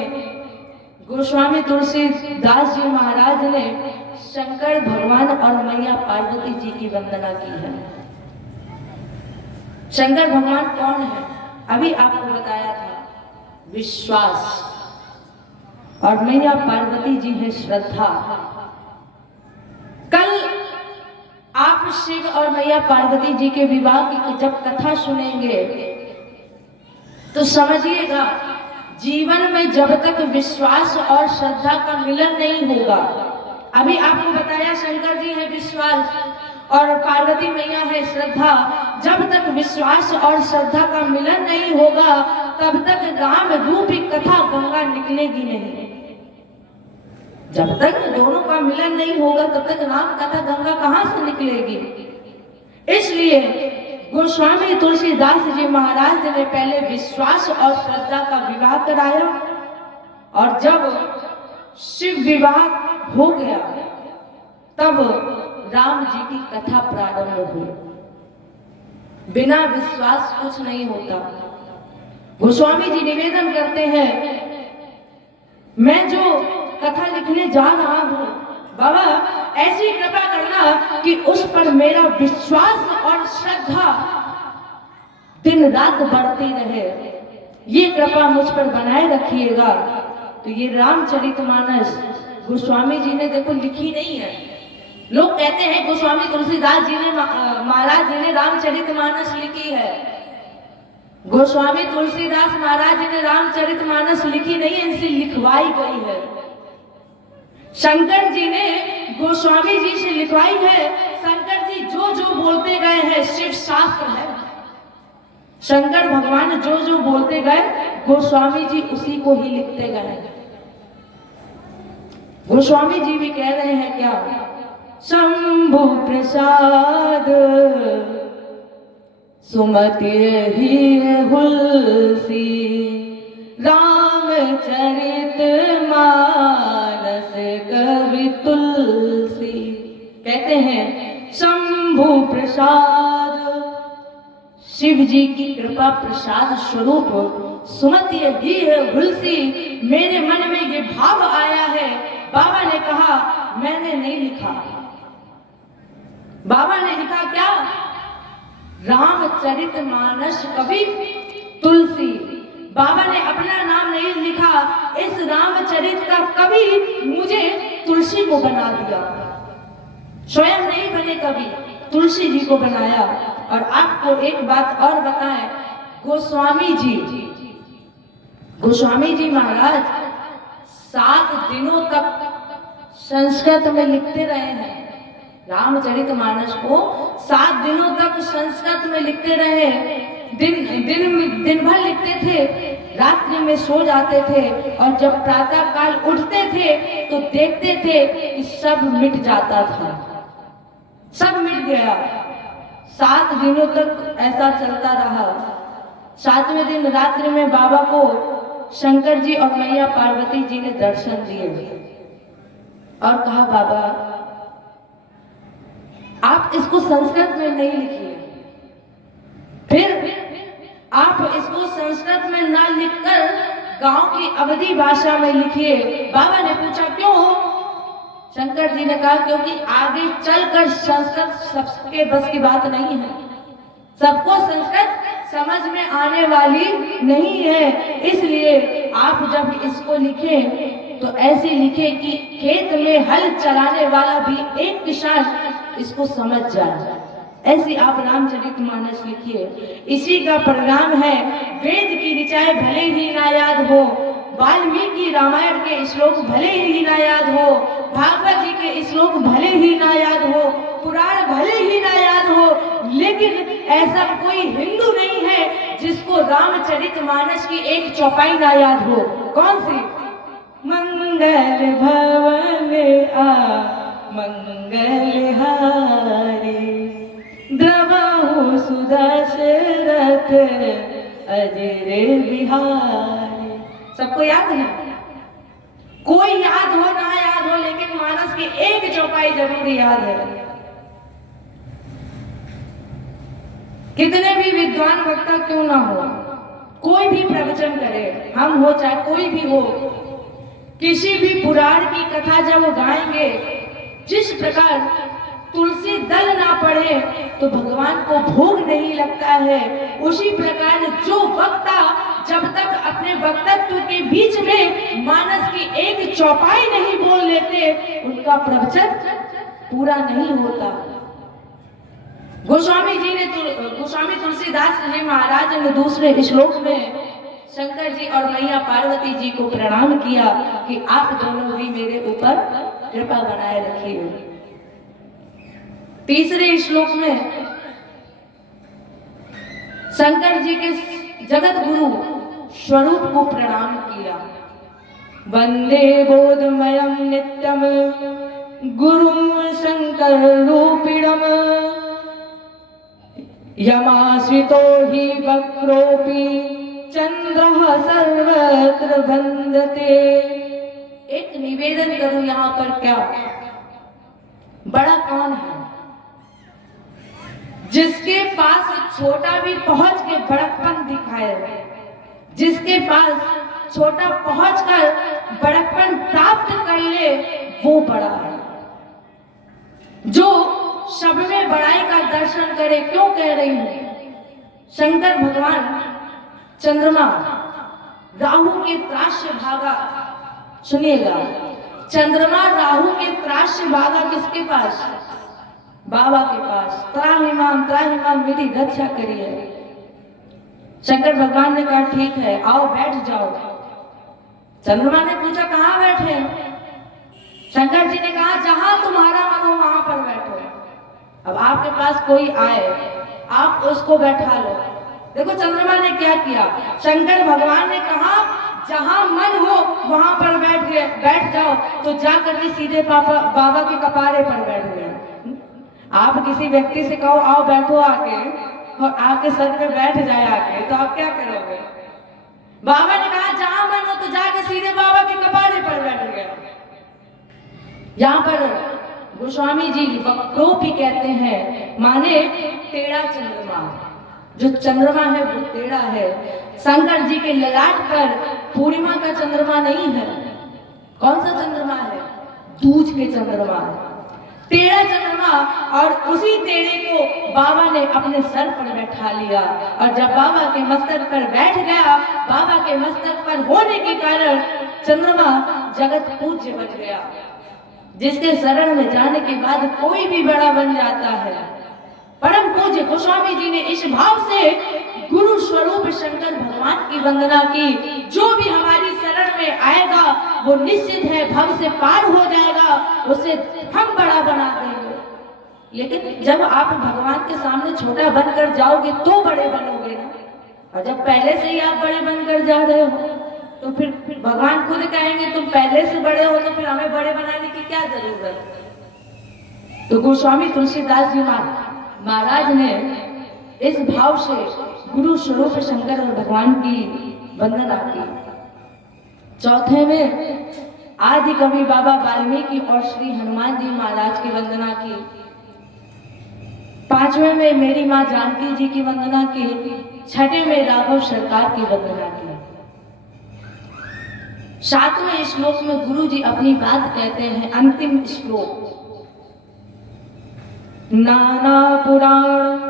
गोस्वामी तुलसीदास जी महाराज ने शंकर भगवान और मैया पार्वती जी की वंदना की है। शंकर भगवान कौन है? अभी आपको बताया था, विश्वास, और मैया पार्वती जी है श्रद्धा। कल आप शिव और मैया पार्वती जी के विवाह की जब कथा सुनेंगे तो समझिएगा, जीवन में जब तक विश्वास और श्रद्धा का मिलन नहीं होगा, अभी आपको बताया शंकर जी है विश्वास और पार्वती मैया है श्रद्धा, जब तक विश्वास और श्रद्धा का मिलन नहीं होगा तब तक राम रूपी कथा गंगा निकलेगी नहीं। जब तक दोनों का मिलन नहीं होगा तब तक राम कथा गंगा कहां से निकलेगी? इसलिए गोस्वामी तुलसीदास जी महाराज ने पहले विश्वास और श्रद्धा का विवाह कराया, और जब शिव विवाह हो गया तब राम जी की कथा प्रारंभ हुई। बिना विश्वास कुछ नहीं होता। गोस्वामी जी निवेदन करते हैं, मैं जो कथा लिखने जा रहा हूं, बाबा ऐसी कृपा करना कि उस पर मेरा विश्वास और श्रद्धा दिन रात बढ़ती रहे, ये कृपा मुझ पर बनाए रखिएगा। तो ये रामचरितमानस गोस्वामी जी ने देखो लिखी नहीं है। लोग कहते हैं गोस्वामी तुलसीदास जी ने महाराज जी ने रामचरितमानस लिखी है। गोस्वामी तुलसीदास महाराज जी ने रामचरितमानस लिखी नहीं है, इनसे लिखवाई गई है। शंकर जी ने गोस्वामी जी से लिखवाई है। शंकर जी जो जो बोलते गए हैं शिव शास्त्र है। शंकर भगवान जो जो बोलते गए गोस्वामी जी उसी को ही लिखते गए। गोस्वामी जी भी कह रहे हैं क्या? शंभु प्रसाद सुमति ही हुलसी रामचरित मानस कवि तुलसी। कहते हैं शंभु प्रसाद, शिव जी की कृपा प्रसाद स्वरूप सुमति ही है हुलसी, मेरे मन में ये भाव आया है। बाबा ने कहा मैंने नहीं लिखा। बाबा ने लिखा क्या? रामचरितमानस कवि तुलसी। बाबा ने अपना नाम नहीं लिखा, इस रामचरित का कवि मुझे तुलसी को बना दिया। स्वयं नहीं बने कवि, तुलसी जी को बनाया। और आपको एक बात और बताएं, गोस्वामी जी महाराज 7 दिनों तक संस्कृत में लिखते रहे हैं। रामचरितमानस को 7 दिनों तक संस्कृत में लिखते रहे। दिन भर लिखते थे, रात्रि में सो जाते थे, और जब प्रातः काल उठते थे तो देखते थे कि सब मिट जाता था, सब मिट गया। 7 दिनों तक ऐसा चलता रहा। 7वें दिन रात्रि में बाबा को शंकर जी और मैया पार्वती जी ने दर्शन दिए और कहा बाबा आप इसको संस्कृत में नहीं लिखिए, फिर आप इसको संस्कृत में ना लिखकर गांव की अवधी भाषा में लिखिए। बाबा ने पूछा क्यों? शंकर जी ने कहा क्योंकि आगे चलकर संस्कृत सबके बस की बात नहीं है, सबको संस्कृत समझ में आने वाली नहीं है। इसलिए आप जब इसको लिखें तो ऐसे लिखें कि खेत में हल चलाने वाला भी एक किसान इसको समझ जाए। ऐसी आप रामचरितमानस लिखिए। इसी का परिणाम है वेद की ऋचाएं भले ही ना याद हो, वाल्मीकि रामायण के श्लोक भले ही ना याद हो, भागवत जी के श्लोक भले ही ना याद हो, पुराण भले ही ना याद हो, लेकिन ऐसा कोई हिंदू नहीं है जिसको रामचरितमानस की एक चौपाई ना याद हो। कौन सी? मंगल भवन आ मंगल हारी, द्रवहु सुदशरथ अजर बिहारी। सबको याद है? कोई याद हो ना याद हो, लेकिन मानस की एक चौपाई जरूर याद है। कितने भी विद्वान वक्ता क्यों ना हो, कोई भी प्रवचन करे, हम हो चाहे कोई भी हो, किसी भी पुराण की कथा जब वो गाएंगे, जिस प्रकार तुलसी दल ना पढ़े तो भगवान को भोग नहीं लगता है, उसी प्रकार जो वक्ता जब तक अपने वक्तत्व के बीच में मानस की एक चौपाई नहीं बोल लेते, उनका प्रवचन पूरा नहीं होता। गोस्वामी तुलसीदास जी महाराज ने दूसरे श्लोक में शंकर जी और मैया पार्वती जी को प्रणाम किया कि आप दोनों भी मेरे ऊपर कृपा बनाए रखिए। तीसरे श्लोक में शंकर जी के जगत गुरु स्वरूप को प्रणाम किया। वंदे बोधमयं नित्यम गुरुं शंकर रूपिणम, यमाश्रितो हि वक्रोऽपि चंद्रः सर्वत्र वंदते। एक निवेदन करूं यहाँ पर, क्या बड़ा कौन है जिसके पास छोटा भी पहुंच के बड़कपन दिखाए, जिसके पास छोटा पहुंचकर बड़कपन प्राप्त कर ले, वो बड़ा है। जो सब में बड़ाई का दर्शन करे। क्यों कह रही हूं? शंकर भगवान चंद्रमा राहु के त्रास्य भागा, सुनिएगा, चंद्रमा राहु के त्रास्य भागा किसके पास? बाबा के पास। त्राहिमाम मेरी रक्षा करिए। शंकर भगवान ने कहा ठीक है, आओ बैठ जाओ। चंद्रमा ने पूछा कहाँ बैठे? शंकर जी ने कहा जहां तुम्हारा मन हो वहां पर बैठो। अब आपके पास कोई आए, आप उसको बैठा लो। देखो चंद्रमा ने क्या किया, शंकर भगवान ने कहा जहां मन हो वहां पर बैठ जाओ, तो जाकर के सीधे बाबा के कपारे पर बैठ गए। आप किसी व्यक्ति से कहो आओ बैठो आके, और आपके सर पे बैठ जाए आके, तो आप क्या करोगे? बाबा ने कहा जहां मन हो तो जाके सीधे बाबा के कपारे पर बैठ गए। यहाँ पर गोस्वामी जी वक्रोपी कहते हैं, माने टेढ़ा चंद्रमा। जो चंद्रमा है वो टेढ़ा है। शंकर जी के ललाट पर पूर्णिमा का चंद्रमा नहीं है। कौन सा चंद्रमा है? दूज के चंद्रमा है, टेढ़ा चंद्रमा। और उसी टेढ़े को बाबा ने अपने सर पर बैठा लिया। और जब बाबा के मस्तक पर बैठ गया, बाबा के मस्तक पर होने के कारण चंद्रमा जगत पूज्य बन गया, जिसके शरण में जाने के बाद कोई भी बड़ा बन जाता है। परम पूज्य गोस्वामी जी ने इस भाव से गुरु स्वरूप शंकर भगवान की वंदना की। जो भी हमारी शरण में आएगा वो निश्चित है भव से पार हो जाएगा, उसे हम बड़ा बना देंगे। लेकिन जब आप भगवान के सामने छोटा बनकर जाओगे तो बड़े बनोगे ना। और जब पहले से ही आप बड़े बनकर जा रहे हो तो फिर भगवान खुद कहेंगे तुम पहले से बड़े हो, तो फिर हमें बड़े बनाने की क्या जरूरत। तो गोस्वामी तुलसीदास जी महाराज ने इस भाव से गुरु स्वरूप शंकर और भगवान की वंदना की। चौथे में आदि कवि बाबा वाल्मीकि और श्री हनुमान जी महाराज की वंदना की। पांचवें में मेरी माँ जानकी जी की वंदना की। छठे में राघव सरकार की वंदना की। सातवें श्लोक में गुरु जी अपनी बात कहते हैं, अंतिम श्लोक। नाना पुराण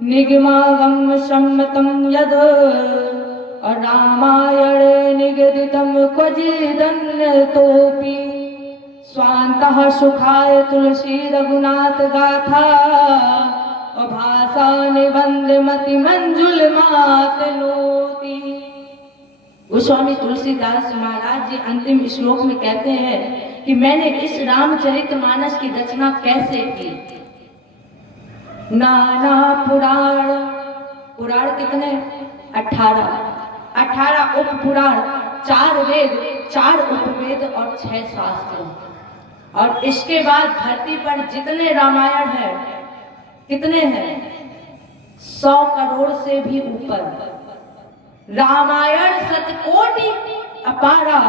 निगमागम सम्मतम यद रामायण निगदितम क्वचिदन्यतोऽपि स्वान्तः सुखाय तुलसी रघुनाथ गाथा भाषा निबंध मति मंजुल मातनोति। गोस्वामी तुलसीदास महाराज जी अंतिम श्लोक में कहते हैं कि मैंने इस रामचरितमानस की रचना कैसे की। नाना पुराण, पुराण कितने? 18 उप पुराण, 4 वेद, 4 उपवेद और 6 शास्त्र। और इसके बाद धरती पर जितने रामायण है कितने हैं? 100 करोड़ से भी ऊपर। रामायण शतकोटि अपारा।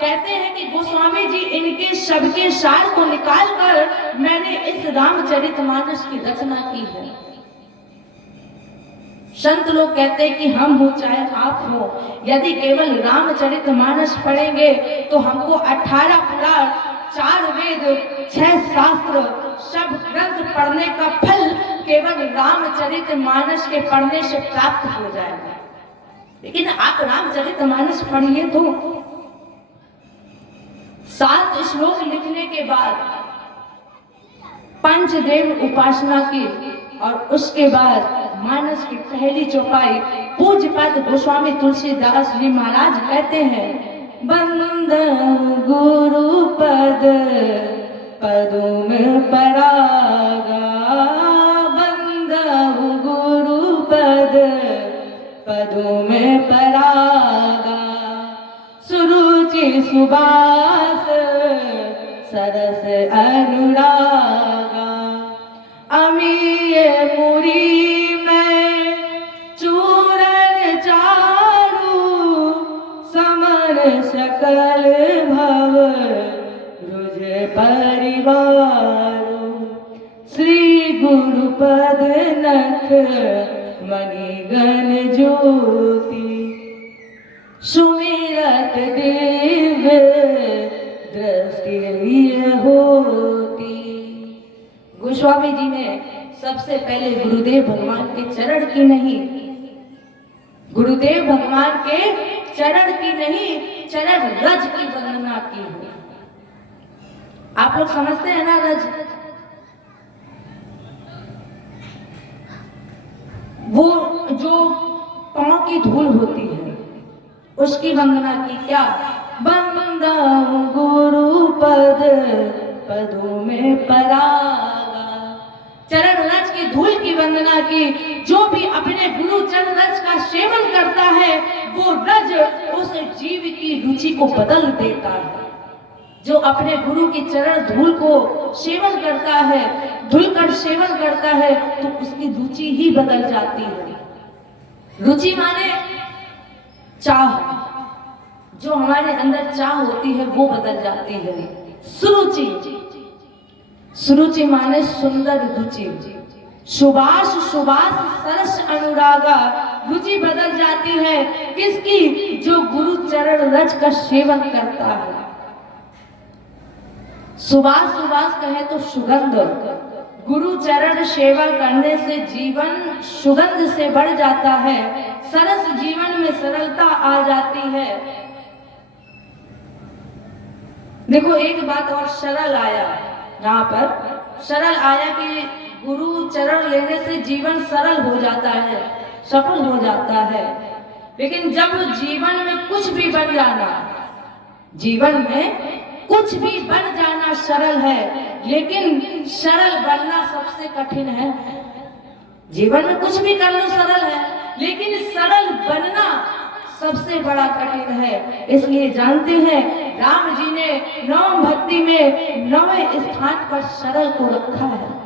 कहते हैं कि गोस्वामी जी इनके सबके सार को निकालकर मैंने इस रामचरितमानस की रचना की है। संत लोग कहते हैं कि हम हो चाहे आप हो, यदि केवल रामचरितमानस पढ़ेंगे तो हमको 18 पुराण, 4 वेद, 6 शास्त्र, सब ग्रंथ पढ़ने का फल केवल रामचरितमानस के पढ़ने से प्राप्त हो जाएगा। लेकिन आप रामचरितमानस पढ़िए तो 7 श्लोक लिखने के बाद पंचदेव उपासना की और उसके बाद मानस की पहली चौपाई पूज्यपाद गोस्वामी तुलसीदास जी महाराज कहते हैं, बंद गुरु पद पदुम परागा, बंद गुरु पद पदुम परागा, सुरुचि सुबास सरस अनुरागा, अमीय मुरी में चूरन चारू, समर सकल भव रुज परिवारो, श्री गुरुपद नख मणिगण ज्योति, सुमिरत दिव्य दृष्टि होती। गोस्वामी जी ने सबसे पहले गुरुदेव भगवान के चरण की नहीं, गुरुदेव भगवान के चरण की नहीं, चरण रज की वंदना की है। आप लोग समझते हैं ना रज? वो जो पांव की धूल होती है उसकी वंदना की। क्या? बंदा गुरु पद पदों में परागा, चरण रज की धूल की वंदना की। जो भी अपने गुरु चरण रज का सेवन करता है वो रज उस जीव की रुचि को बदल देता है। जो अपने गुरु की चरण धूल को सेवन करता है, धूल कर सेवन करता है तो उसकी रुचि ही बदल जाती है। रुचि माने चाह, जो हमारे अंदर चाह होती है वो बदल जाती है। सुरुचि, सुरुचि माने सुंदर रुचि, सुबास सुबास सरस अनुरागा, रुचि बदल जाती है किसकी? जो गुरु चरण रज का सेवन करता है। सुबास सुबास कहे तो सुगंध, गुरु चरण सेवा करने से जीवन सुगंध से बढ़ जाता है, सरस जीवन में सरलता आ जाती है। देखो एक बात और, सरल आया यहाँ पर, सरल आया कि गुरु चरण लेने से जीवन सरल हो जाता है, सफल हो जाता है। लेकिन जब जीवन में कुछ भी बन जाना, जीवन में कुछ भी बन जाना सरल है, लेकिन सरल बनना सबसे कठिन है। जीवन में कुछ भी कर लो सरल है, लेकिन सरल बनना सबसे बड़ा कठिन है। इसलिए जानते हैं राम जी ने नवम भक्ति में 9वें स्थान पर सरल को रखा है।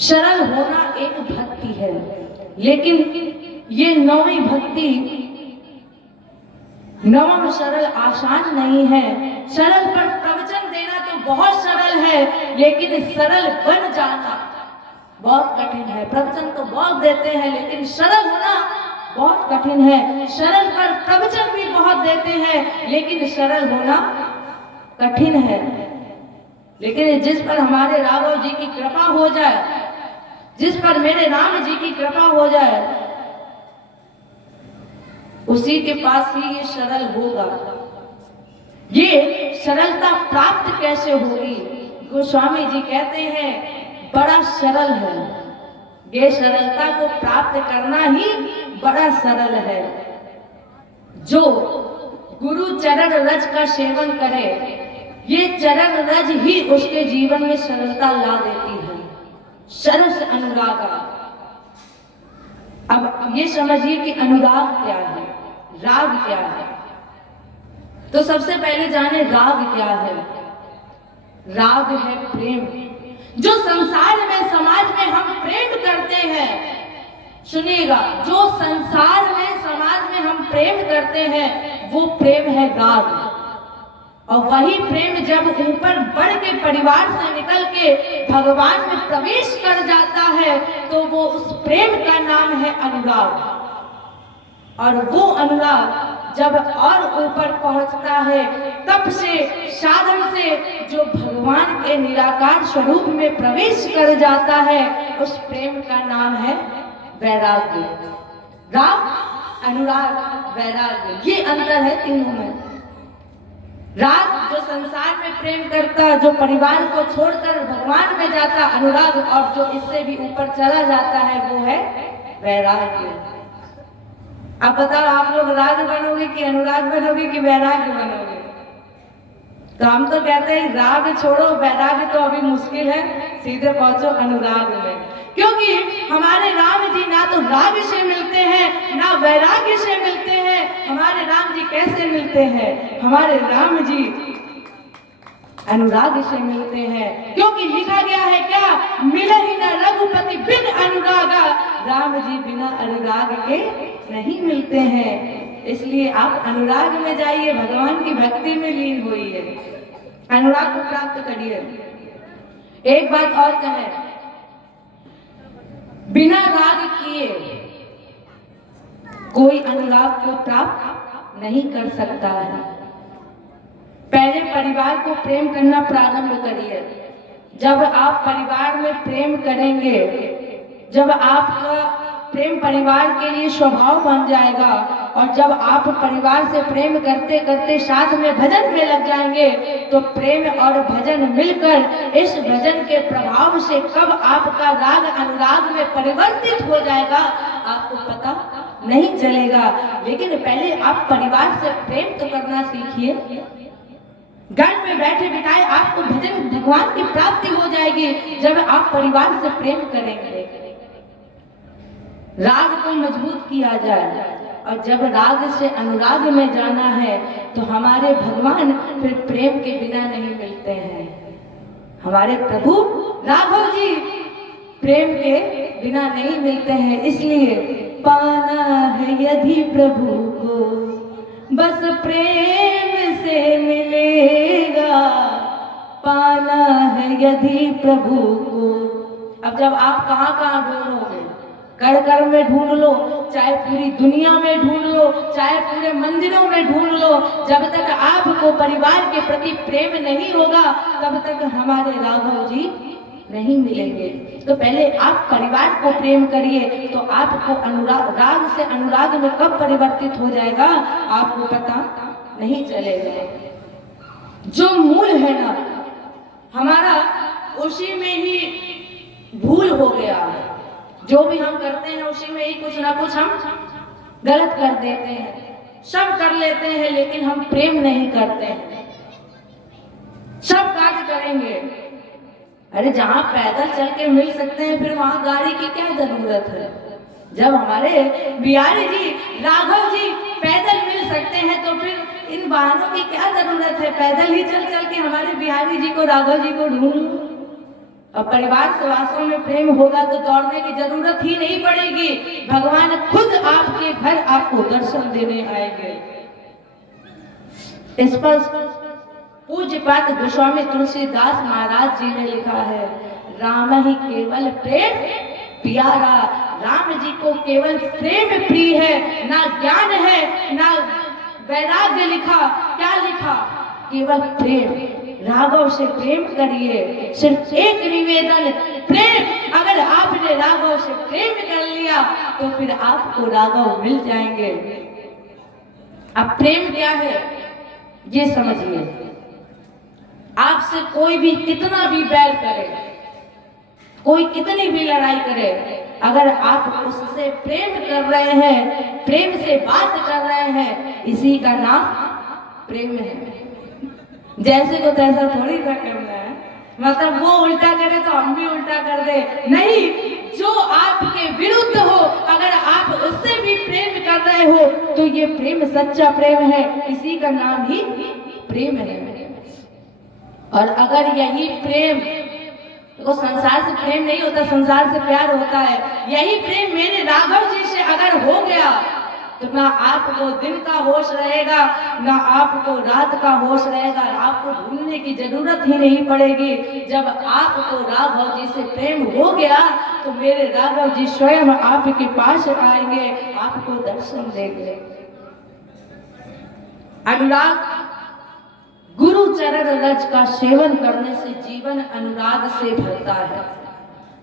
सरल होना एक भक्ति है, लेकिन ये 9वीं भक्ति, नवम सरल आसान नहीं है। सरल पर प्रवचन देना तो बहुत सरल है, लेकिन सरल बन जाना बहुत कठिन है। प्रवचन तो बहुत देते हैं, लेकिन सरल होना बहुत कठिन है। सरल पर प्रवचन भी बहुत देते हैं, लेकिन सरल होना कठिन है। लेकिन जिस पर हमारे राघव जी की कृपा हो जाए, जिस पर मेरे राम जी की कृपा हो जाए, उसी के पास ही ये सरल होगा। ये सरलता प्राप्त कैसे होगी? गोस्वामी जी कहते हैं बड़ा सरल है, ये सरलता को प्राप्त करना ही बड़ा सरल है। जो गुरु चरण रज का सेवन करे, ये चरण रज ही उसके जीवन में सरलता ला देती है, सरस अनुरागा। अब ये समझिए कि अनुराग क्या है, राग क्या है। तो सबसे पहले जाने राग क्या है। राग है प्रेम। जो संसार में, समाज में हम प्रेम करते हैं, सुनिएगा, जो संसार में, समाज में हम प्रेम करते हैं, वो प्रेम है राग। और वही प्रेम जब ऊपर बढ़ के परिवार से निकल के भगवान में प्रवेश कर जाता है, तो वो उस प्रेम का नाम है अनुराग। और वो अनुराग जब और ऊपर पहुंचता है, तब से, साधन से जो भगवान के निराकार स्वरूप में प्रवेश कर जाता है, उस प्रेम का नाम है वैराग्य। राग, अनुराग, वैराग्य, ये अंतर है तीनों में। राग जो संसार में प्रेम करता, जो परिवार को छोड़कर भगवान में जाता, अनुराग, और जो इससे भी ऊपर चला जाता है, वो है वैराग्य। अब बताओ, आप लोग राग बनोगे कि अनुराग बनोगे कि वैराग्य बनोगे? तो हम तो कहते हैं राग छोड़ो, वैराग्य तो अभी मुश्किल है, सीधे पहुंचो अनुराग में। क्योंकि हमारे राम जी ना तो राग से मिलते हैं, ना वैराग्य से मिलते हैं। हमारे राम जी कैसे मिलते हैं? हमारे राम जी अनुराग से मिलते हैं। क्योंकि लिखा गया है क्या? मिले ही ना रघुपति बिन अनुरागा, राम जी बिना अनुराग के नहीं मिलते हैं। इसलिए आप अनुराग में जाइए, भगवान की भक्ति में लीन होइए, अनुराग को प्राप्त करिए। एक बात और कहें, बिना राग किए कोई अनुराग को प्राप्त नहीं कर सकता है। पहले परिवार को प्रेम करना प्रारंभ करिए। जब आप परिवार में प्रेम करेंगे, जब आपका प्रेम परिवार के लिए स्वभाव बन जाएगा, और जब आप परिवार से प्रेम करते करते साथ में भजन में लग जाएंगे, तो प्रेम और भजन मिलकर इस भजन के प्रभाव से कब आपका राग अनुराग में परिवर्तित हो जाएगा, आपको पता नहीं चलेगा। लेकिन पहले आप परिवार से प्रेम तो करना सीखिए। घर में बैठे बिठाए आपको भजन, भगवान की प्राप्ति हो जाएगी जब आप परिवार से प्रेम करेंगे। राग को मजबूत किया जाए, और जब राग से अनुराग में जाना है, तो हमारे भगवान फिर प्रेम के बिना नहीं मिलते हैं। हमारे प्रभु राघव जी प्रेम के बिना नहीं मिलते हैं। इसलिए पाना है यदि प्रभु को, बस प्रेम से मिलेगा। पाना है यदि प्रभु को, अब जब आप कहाँ कहाँ ढूंढोगे, कर कर में ढूंढ लो, चाहे पूरी दुनिया में ढूंढ लो, चाहे पूरे मंदिरों में ढूंढ लो, जब तक आपको परिवार के प्रति प्रेम नहीं होगा तब तक हमारे राघव जी नहीं मिलेंगे। तो पहले आप परिवार को प्रेम करिए, तो आपको अनुराग, राग से अनुराग में कब परिवर्तित हो जाएगा आपको पता नहीं चलेगा। जो मूल है ना हमारा, उसी में ही भूल हो गया है। जो भी हम करते हैं उसी में ही कुछ ना कुछ हम गलत कर देते हैं। सब कर लेते हैं लेकिन हम प्रेम नहीं करते हैं। सब कार्य करेंगे, अरे जहां पैदल चल के मिल सकते हैं फिर वहां गाड़ी की क्या जरूरत है। जब हमारे बिहारी जी, राघव जी पैदल मिल सकते हैं तो फिर इन वाहनों की क्या जरूरत है। पैदल ही चल चल के हमारे बिहारी जी को, राघव जी को ढूंढ। और परिवार से वास्तव में प्रेम होगा तो दौड़ने की जरूरत ही नहीं पड़ेगी। भगवान खुद आपके घर आपको दर्शन देने आएंगे। इस पर पूज्यपाद गोस्वामी तुलसीदास महाराज जी ने लिखा है, राम ही केवल प्रेम प्यारा। राम जी को केवल प्रेम प्रिय है, ना ज्ञान है ना वैराग्य लिखा। क्या लिखा? केवल प्रेम। राघव से प्रेम करिए। सिर्फ एक निवेदन, प्रेम। अगर आपने राघव से प्रेम कर लिया तो फिर आपको राघव मिल जाएंगे। अब प्रेम क्या है ये समझिए। आपसे कोई भी कितना भी बैर करे, कोई कितनी भी लड़ाई करे, अगर आप उससे प्रेम कर रहे हैं, प्रेम से बात कर रहे हैं, इसी का नाम प्रेम है। जैसे को तैसा थोड़ी ना करना है, मतलब वो उल्टा करे तो हम भी उल्टा कर दे, नहीं। जो आपके विरुद्ध हो अगर आप उससे भी प्रेम कर रहे हो तो ये प्रेम सच्चा प्रेम है, इसी का नाम ही प्रेम है। और अगर यही प्रेम, तो संसार से प्रेम नहीं होता, संसार से प्यार होता है। यही प्रेम मेरे राघव जी से अगर हो गया तो ना आपको दिन का होश रहेगा ना आपको रात का होश रहेगा। आपको ढूंढने की जरूरत ही नहीं पड़ेगी। जब आपको राघव जी से प्रेम हो गया तो मेरे राघव जी स्वयं आपके पास आएंगे, आपको दर्शन देंगे। अनुराग गुरु चरण रज का सेवन करने से जीवन अनुराग से भरता है।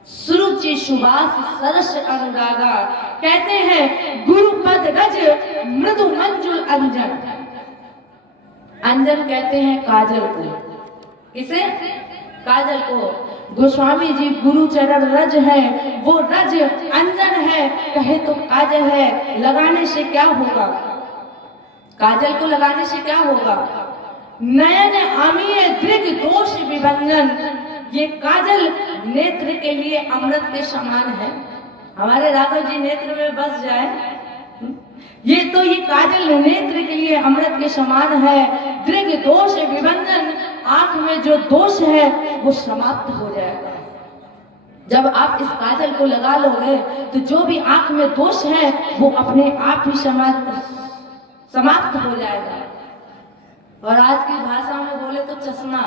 सुरुचि सुबास सरस अनुरागा। कहते हैं गुरु पद रज मृदु मंजुल अंजन। अंजन कहते हैं काजल को। किसे? काजल को। गोस्वामी जी गुरु चरण रज है, वो रज अंजन है, कहे तो काजल है। लगाने से क्या होगा? काजल को लगाने से क्या होगा? नयन अमीय दृग दोष विभंजन। ये काजल नेत्र के लिए अमृत के समान है। हमारे राघव जी नेत्र में बस जाए, ये तो ये काजल नेत्र के लिए अमृत के समान है। दृग दोष विभंजन, आंख में जो दोष है वो समाप्त हो जाएगा। जब आप इस काजल को लगा लोगे तो जो भी आंख में दोष है वो अपने आप ही समाप्त हो जाएगा। और आज की भाषा में बोले तो चश्मा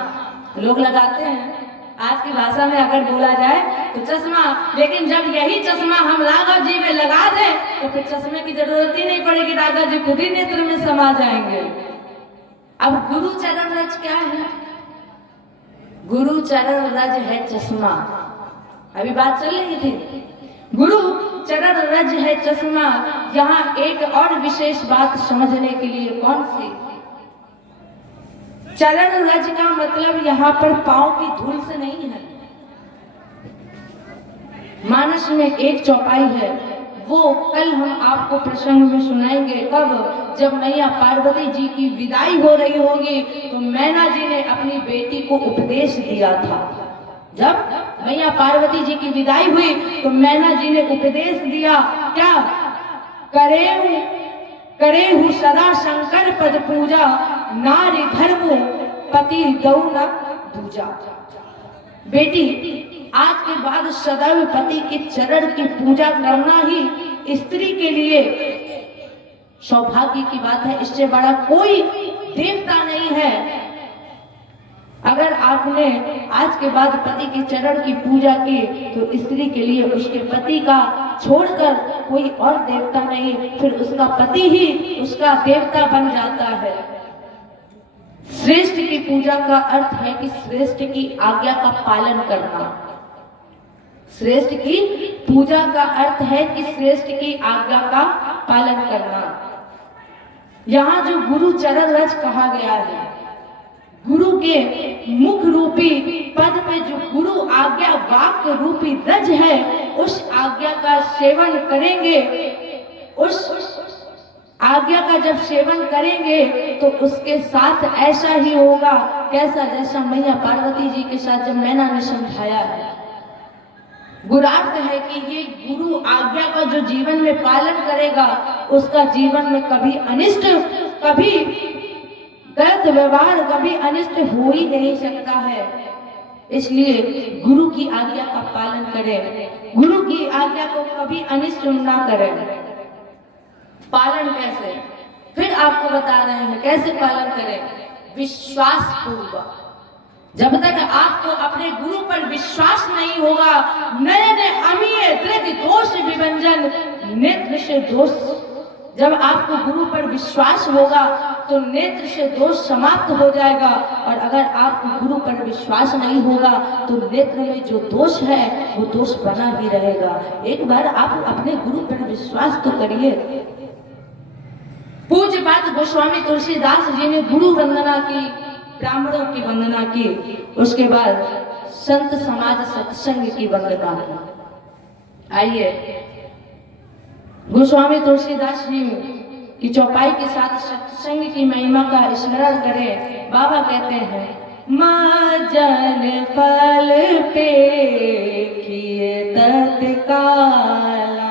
लोग लगाते हैं। आज की भाषा में अगर बोला जाए तो चश्मा, लेकिन जब यही चश्मा हम राघव जी में लगा दें तो फिर चश्मे की जरूरत ही नहीं पड़ेगी, राघव जी खुद ही नेत्र में समा जाएंगे। अब गुरु चरण रज क्या है? गुरु चरण रज है चश्मा। अभी बात चल रही थी, गुरु चरण रज है चश्मा। यहाँ एक और विशेष बात समझने के लिए, कौन सी? चरण रज का मतलब यहाँ पर पांव की धूल से नहीं है। मानस में एक चौपाई है, वो कल हम आपको प्रसंग में सुनाएंगे। कब? जब मैया पार्वती जी की विदाई हो रही होगी तो मैना जी ने अपनी बेटी को उपदेश दिया था। जब मैया पार्वती जी की विदाई हुई तो मैना जी ने उपदेश दिया, क्या? करे सदा शंकर पद पूजा, नारी धर्म पति दौ न दूजा। बेटी, आज के बाद सदैव पति के चरण की पूजा करना ही स्त्री के लिए सौभाग्य की बात है। इससे बड़ा कोई देवता नहीं है। अगर आपने आज के बाद पति के चरण की पूजा की तो स्त्री के लिए उसके पति का छोड़कर कोई और देवता नहीं, फिर उसका पति ही उसका देवता बन जाता है। श्रेष्ठ की पूजा का अर्थ है कि श्रेष्ठ की आज्ञा का पालन करना। श्रेष्ठ की पूजा का अर्थ है कि श्रेष्ठ की आज्ञा का पालन करना। यहाँ जो गुरु चरण रज कहा गया है, गुरु के मुख रूपी पद में जो गुरु आज्ञा वाक्य रूपी रज है, उस आज्ञा का सेवन करेंगे। उस आज्ञा का जब सेवन करेंगे तो उसके साथ ऐसा ही होगा कैसा, जैसा मैया पार्वती जी के साथ जब मैना ने समझाया है। गुरार्थ है कि ये गुरु आज्ञा का जो जीवन में पालन करेगा उसका जीवन में कभी अनिष्ट, कभी गलत व्यवहार, कभी अनिष्ट हो ही नहीं सकता है। इसलिए गुरु की आज्ञा का पालन करें, गुरु की आज्ञा को कभी अनिष्ट ना करें। पालन कैसे, फिर आपको बता रहे हैं कैसे पालन करें। विश्वास पूर्वक। जब तक आपको अपने गुरु पर विश्वास नहीं होगा, नयन अमीय दृढ़ दोष विभंजन, नेत्र से दोष, जब आपको गुरु पर विश्वास होगा तो नेत्र से दोष समाप्त हो जाएगा। और अगर आपको गुरु पर विश्वास नहीं होगा तो नेत्र में जो दोष है वो दोष बना ही रहेगा। एक बार आप अपने गुरु पर विश्वास तो करिए। पूज्य बात गोस्वामी तुलसीदास जी ने गुरु वंदना की, ब्राह्मणों की वंदना की, उसके बाद संत समाज सत्संग की वंदना की। आइए गोस्वामी तुलसीदास जी की चौपाई के साथ सत्संग की महिमा का स्मरण करें। बाबा कहते हैं, मजन फल पे किए तत्काला,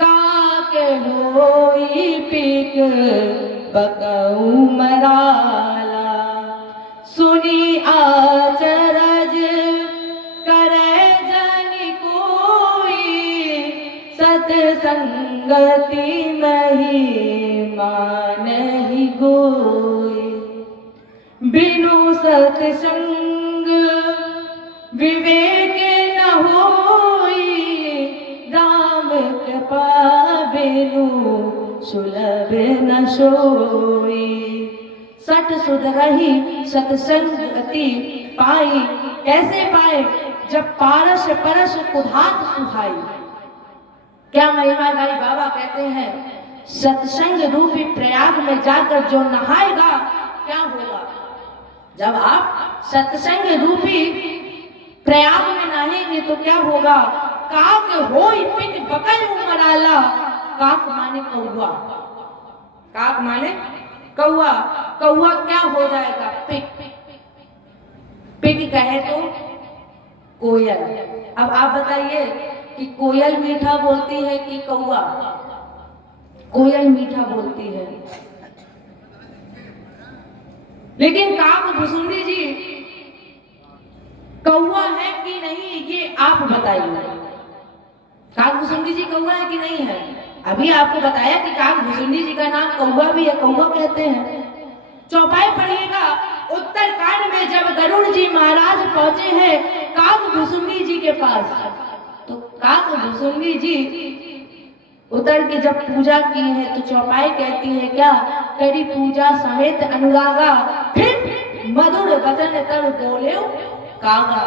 काके होई पिक बकऊ मराला, सुनी आचरज करे जन कोई, सतसंगति महिमा नहीं गोई, बिनु सतसंग विवेक न होई, राम कृपा बिनु सुलभ न सोई, सठ सुध रही सतसंगति पाई। कैसे पाए, जब पारस परस कुधात सुहाई। क्या महिमा गाई। बाबा कहते हैं सत्संग रूपी प्रयाग में जाकर जो नहाएगा क्या होगा। जब आप सत्संग रूपी प्रयाग में नहाएंगे तो क्या होगा। काक होई पिक बकल उमराला, काक माने कौवा, काक माने कौवा, कौवा क्या हो जाएगा, पिक, पिक कहे तो कोयल। अब आप बताइए कि कोयल मीठा बोलती है कि कौवा। कोयल मीठा बोलती है, लेकिन काक भुसुंडी जी कौवा है कि नहीं ये आप बताइए। काक भुसुंडी जी कौवा है कि नहीं है। अभी आपको बताया कि काक भुसुंडी जी का नाम कौवा भी है, कौवा कहते हैं। चौपाई पढ़िएगा, उत्तरकांड में जब गरुड़ जी महाराज पहुंचे हैं काक भुसुंडी जी के पास, तो काक भुसुंडी जी उतर के जब पूजा की है तो चौपाई कहती है क्या, करी पूजा समेत अनुरागा, फिर मधुर वचन तब बोले कागा।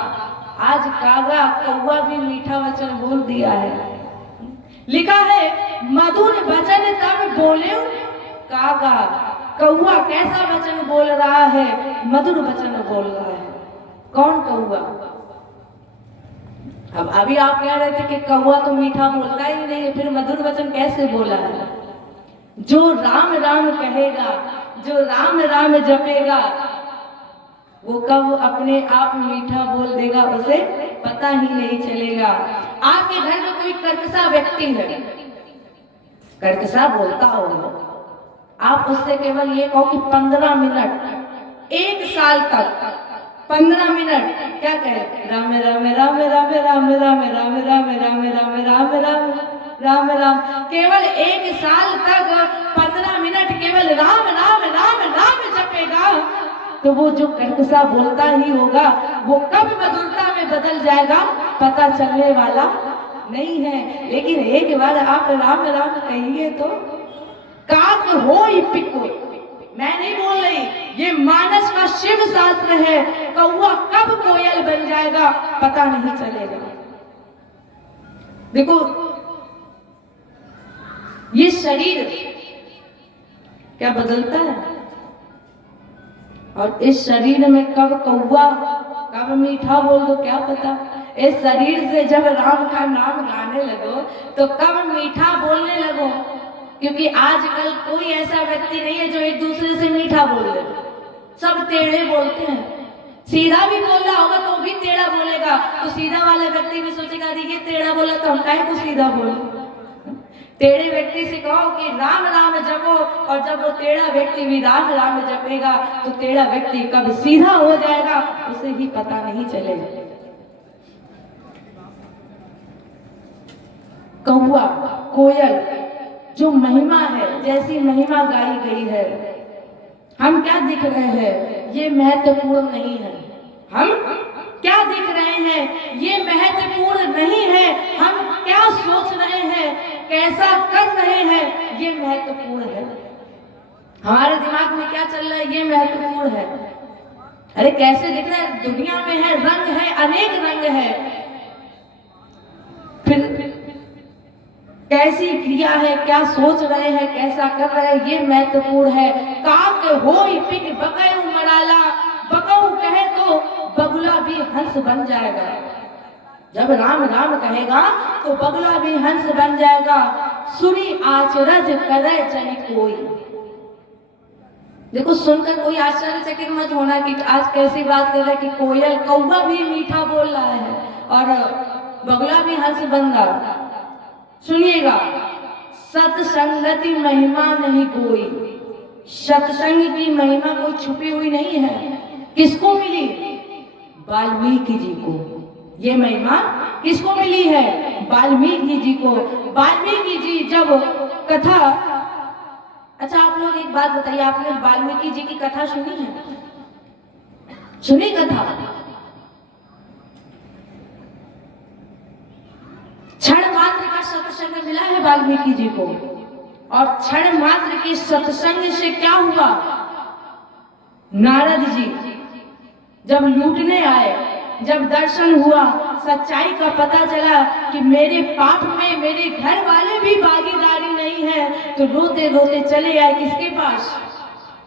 आज कागा कौवा भी मीठा वचन बोल दिया है। लिखा है मधुर वचन तब बोले कागा। कौवा कैसा वचन बोल रहा है, मधुर वचन बोल रहा है। कौन कौवा। अब अभी आप कह रहे थे कि कौवा तो मीठा बोलता ही नहीं है, फिर मधुर वचन कैसे बोला है। जो राम राम कहेगा, जो राम राम जपेगा, वो कब अपने आप मीठा बोल देगा उसे पता ही नहीं चलेगा। आपके घर में कोई कर्कशा व्यक्ति है, कर्कशा बोलता हो, आप उससे केवल ये कहो कि 15 मिनट, 1 साल तक 15 मिनट क्या कहे, राम राम राम राम राम राम राम राम राम राम राम राम राम राम। केवल 1 साल तक 15 मिनट केवल राम राम राम राम जपेगा, तो वो जो कर्कशा बोलता ही होगा, वो कब मधुरता में बदल जाएगा पता चलने वाला नहीं है। लेकिन एक बार आप राम राम कहिए तो काक हो ही पिको, मैं नहीं बोल रही, ये मानस का शिव शास्त्र है। कौवा कब कोयल बन जाएगा पता नहीं चलेगा। देखो ये शरीर क्या बदलता है, और इस शरीर में कब कौवा कब मीठा बोल दो क्या पता। इस शरीर से जब राम का नाम गाने लगो तो कब मीठा बोलने लगो, क्योंकि आजकल कोई ऐसा व्यक्ति नहीं है जो एक दूसरे से मीठा बोल ले, सब टेढ़े बोलते हैं। सीधा भी बोल रहा होगा तो भी टेढ़ा बोलेगा, तो सीधा वाला व्यक्ति भी सोचेगा ये टेढ़ा बोला तो हम काहे को सीधा बोले। टेढ़े व्यक्ति से कहो कि राम राम जपो, और जब वो टेढ़ा व्यक्ति भी राम राम जपेगा तो टेढ़ा व्यक्ति कब सीधा हो जाएगा उसे भी पता नहीं चलेगा। कौवा कोयल जो महिमा है, जैसी महिमा गाई गई है, हम क्या दिख रहे हैं ये महत्वपूर्ण नहीं है। हम क्या दिख रहे हैं ये महत्वपूर्ण नहीं है, हम क्या सोच रहे हैं कैसा कर रहे हैं ये महत्वपूर्ण है। हमारे दिमाग में क्या चल रहा है ये महत्वपूर्ण है। अरे कैसे दिख रहा है, दुनिया में है रंग है, अनेक रंग है, फिर कैसी क्रिया है, क्या सोच रहे हैं, कैसा कर रहे हैं ये महत्वपूर्ण है। काक होई पिक बकऊ मराला, बकऊ कहे तो बगुला भी हंस बन जाएगा। जब राम राम कहेगा तो बगुला भी हंस बन जाएगा। सुनी आचरज करे चली कोई, देखो सुनकर कोई आश्चर्यचकित मत होना कि आज कैसी बात कर रहे कि कोयल कौवा भी मीठा बोल रहा है और बगुला भी हंस बन रहा। सुनिएगा, सत्संगति महिमा नहीं कोई, सत्संग की महिमा कोई छुपी हुई नहीं है। किसको मिली? वाल्मीकि जी को। ये महिमा किसको मिली है? वाल्मीकि जी को। वाल्मीकि जी जब कथा, अच्छा आप लोग एक बात बताइए, आपने वाल्मीकि जी की कथा सुनी है? सुनी कथा? क्षण मात्र का सत्संग मिला है वाल्मीकि जी को, और क्षण मात्र के सत्संग से क्या हुआ? नारद जी जब लूटने आए, जब दर्शन हुआ, सच्चाई का पता चला कि मेरे पाप में मेरे घर वाले भी भागीदारी नहीं है, तो रोते रोते चले आए किसके पास?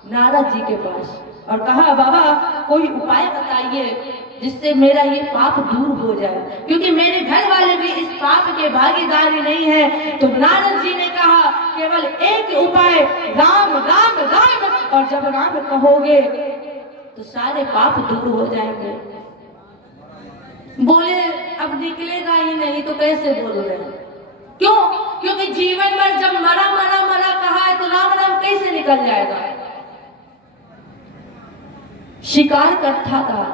नारद जी के पास, और कहा बाबा कोई उपाय बताइए जिससे मेरा ये पाप दूर हो जाए, क्योंकि मेरे घर वाले भी इस पाप के भागीदारी नहीं है। तो नारद जी ने कहा केवल एक उपाय, राम राम राम, और जब राम कहोगे तो सारे पाप दूर हो जाएंगे। बोले अब निकलेगा ही नहीं तो कैसे बोल रहे हैं? क्यों? क्योंकि जीवन भर जब मरा मरा मरा कहा है तो राम राम कैसे निकल जाएगा? शिकार करता था,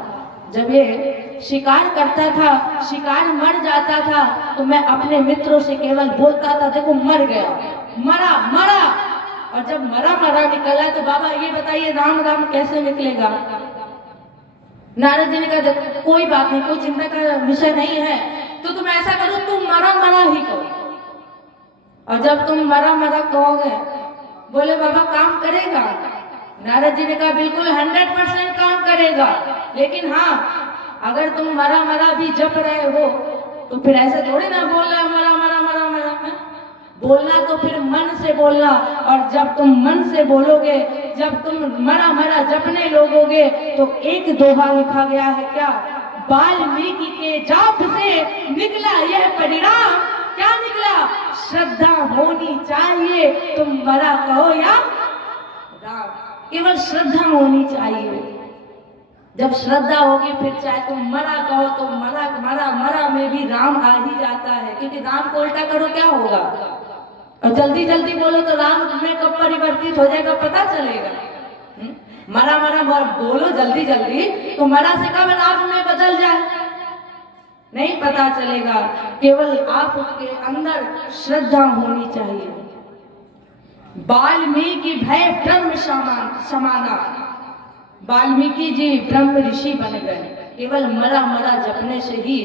जब ये शिकार करता था, शिकार मर जाता था तो मैं अपने मित्रों से केवल बोलता था देखो मर गया, मरा मरा, और जब मरा मरा निकला तो बाबा ये बताइए राम राम कैसे निकलेगा? नारद जी ने कहा कोई बात नहीं, कोई चिंता का विषय नहीं है, तो तुम ऐसा करो तुम मरा मरा ही कहो, और जब तुम मरा मरा कहोगे, बोले बाबा काम करेगा? नारद जी ने कहा बिल्कुल 100% काम करेगा, लेकिन हाँ अगर तुम मरा मरा भी जप रहे हो तो फिर ऐसे थोड़ी ना बोल रहे मरा मरा मरा मरा, बोलना तो फिर मन से बोलना, और जब तुम मन से बोलोगे, जब तुम मरा मरा जपने लगोगे तो एक दोहा लिखा गया है क्या? वाल्मीकि के जाप से निकला यह परिणाम, क्या निकला? श्रद्धा होनी चाहिए, तुम मरा कहो या राम, केवल श्रद्धा होनी चाहिए। जब श्रद्धा होगी फिर चाहे तुम मरा कहो तो मरा मरा मरा में भी राम आ ही जाता है, क्योंकि राम को उल्टा करो क्या होगा? और जल्दी जल्दी बोलो तो राम में कब परिवर्तित हो जाएगा पता चलेगा? मरा मरा बोलो जल्दी जल्दी तो मरा से कब राम में बदल जाए नहीं पता चलेगा। केवल आपके अंदर श्रद्धा होनी चाहिए। वाल्मीकि भय ब्रह्म समाना, वाल्मीकि जी ब्रह्म ऋषि बन गए। केवल मरा मरा जपने से ही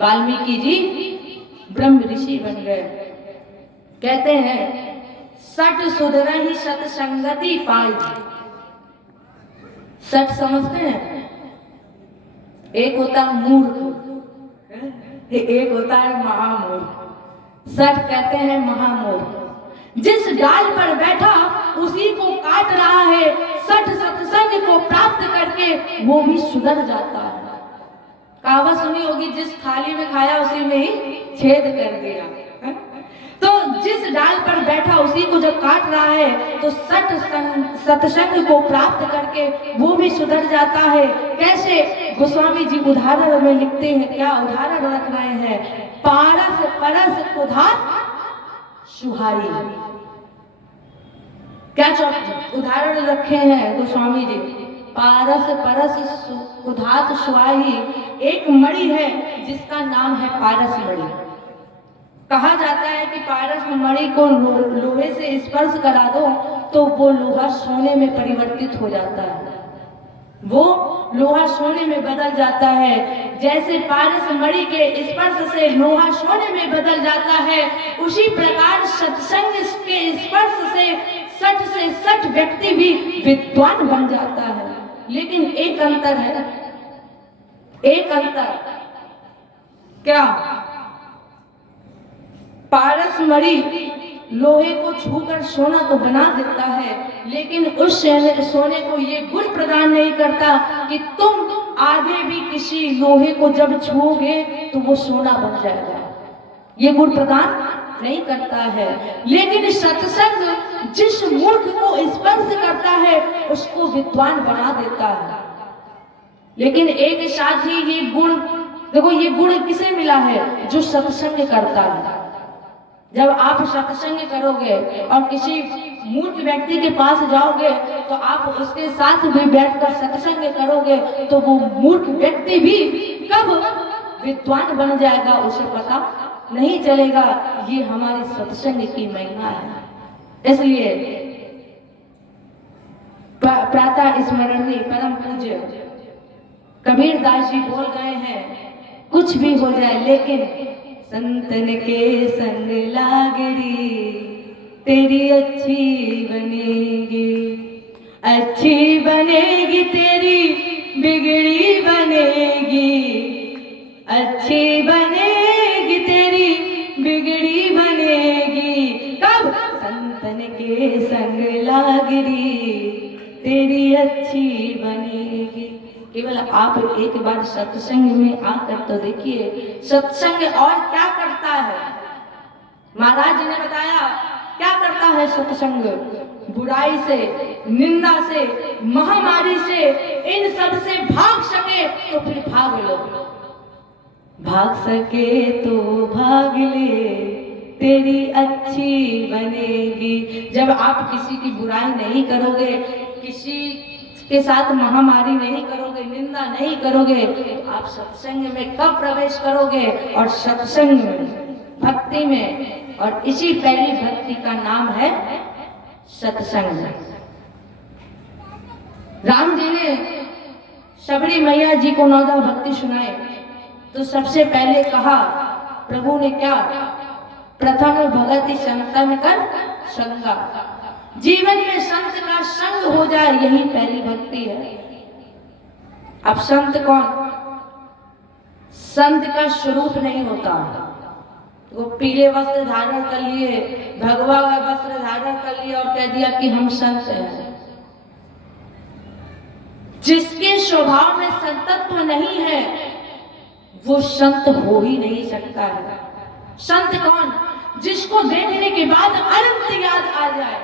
वाल्मीकि जी ब्रह्म ऋषि बन गए। कहते हैं सठ सुधरहि सतसंगति पाई। सठ समझते हैं? एक होता है मूर्ख, एक होता है महामूर्ख। सठ कहते हैं महामूर्ख। जिस डाल पर बैठा उसी को काट रहा है, सठ सत्संग को प्राप्त करके वो भी सुधर जाता है। कहावत सुनी होगी, जिस थाली में खाया उसी में ही छेद कर दिया। तो जिस डाल पर बैठा उसी को जब काट रहा है तो सत्संग को प्राप्त करके वो भी सुधर जाता है। कैसे? गोस्वामी जी उदाहरण में लिखते हैं, क्या उदाहरण रख रहे हैं? पारस परस कुधार सुहाई। क्या उदाहरण रखे हैं गोस्वामी जी? पारस परस कुधात सुहाई। एक मणि है जिसका नाम है पारस मणि। कहा जाता है कि पारस मणि को लोहे से स्पर्श करा दो तो वो लोहा सोने में परिवर्तित हो जाता है, वो लोहा सोने में बदल जाता है। जैसे पारस मणि के स्पर्श से लोहा सोने में बदल जाता है, उसी प्रकार सत्संग के स्पर्श से सठ व्यक्ति भी विद्वान बन जाता है। लेकिन एक अंतर है, एक अंतर क्या? पारस मणि लोहे को छूकर सोना तो बना देता है, लेकिन उस सोने को ये गुण प्रदान नहीं करता कि तुम आगे भी किसी लोहे को जब छूओगे तो वो सोना बन जाएगा। ये गुण प्रदान नहीं करता है। लेकिन सत्संग जिस मूर्ख को स्पर्श करता है उसको विद्वान बना देता है। लेकिन एक साथ ही ये गुण, देखो ये गुण किसे मिला है? जो सत्संग करता है। जब आप सत्संग करोगे और किसी मूर्ख व्यक्ति के पास जाओगे तो आप उसके साथ भी बैठकर सत्संग करोगे तो वो मूर्ख व्यक्ति भी कब विद्वान बन जाएगा उसे पता नहीं चलेगा। ये हमारी सत्संग की महिमा है। इसलिए प्रातः स्मरणीय परम पूज्य कबीर दास जी बोल गए हैं, कुछ भी हो जाए लेकिन संतन के संग लागरी तेरी अच्छी बनेगी, अच्छी बनेगी तेरी बिगड़ी बनेगी, अच्छी बनेगी तेरी बिगड़ी बनेगी। कब? संतन के संग लागरी तेरी अच्छी बनेगी। केवल आप एक बार सत्संग में आकर तो देखिए, सत्संग और क्या करता है। महाराज जी ने बताया क्या करता है सत्संग। बुराई से, निंदा से, महामारी से, इन सब से भाग सके तो फिर भाग लो, भाग सके तो भाग ले तेरी अच्छी बनेगी। जब आप किसी की बुराई नहीं करोगे, किसी के साथ महामारी नहीं करोगे, निंदा नहीं करोगे, तो आप सत्संग में कब प्रवेश करोगे? और सत्संग में, भक्ति में, और इसी पहली भक्ति का नाम है सत्संग। राम जी ने शबरी मैया जी को 9 भक्ति सुनाए तो सबसे पहले कहा प्रभु ने क्या? प्रथम भगति संतन कर संगा। जीवन में संत का संग हो जाए, यही पहली भक्ति है। अब संत कौन? संत का स्वरूप नहीं होता। वो पीले वस्त्र धारण कर लिए, भगवा वस्त्र धारण कर लिए और कह दिया कि हम संत हैं। जिसके स्वभाव में संतत्व नहीं है वो संत हो ही नहीं सकता है। संत कौन? जिसको देखने के बाद अनंत याद आ जाए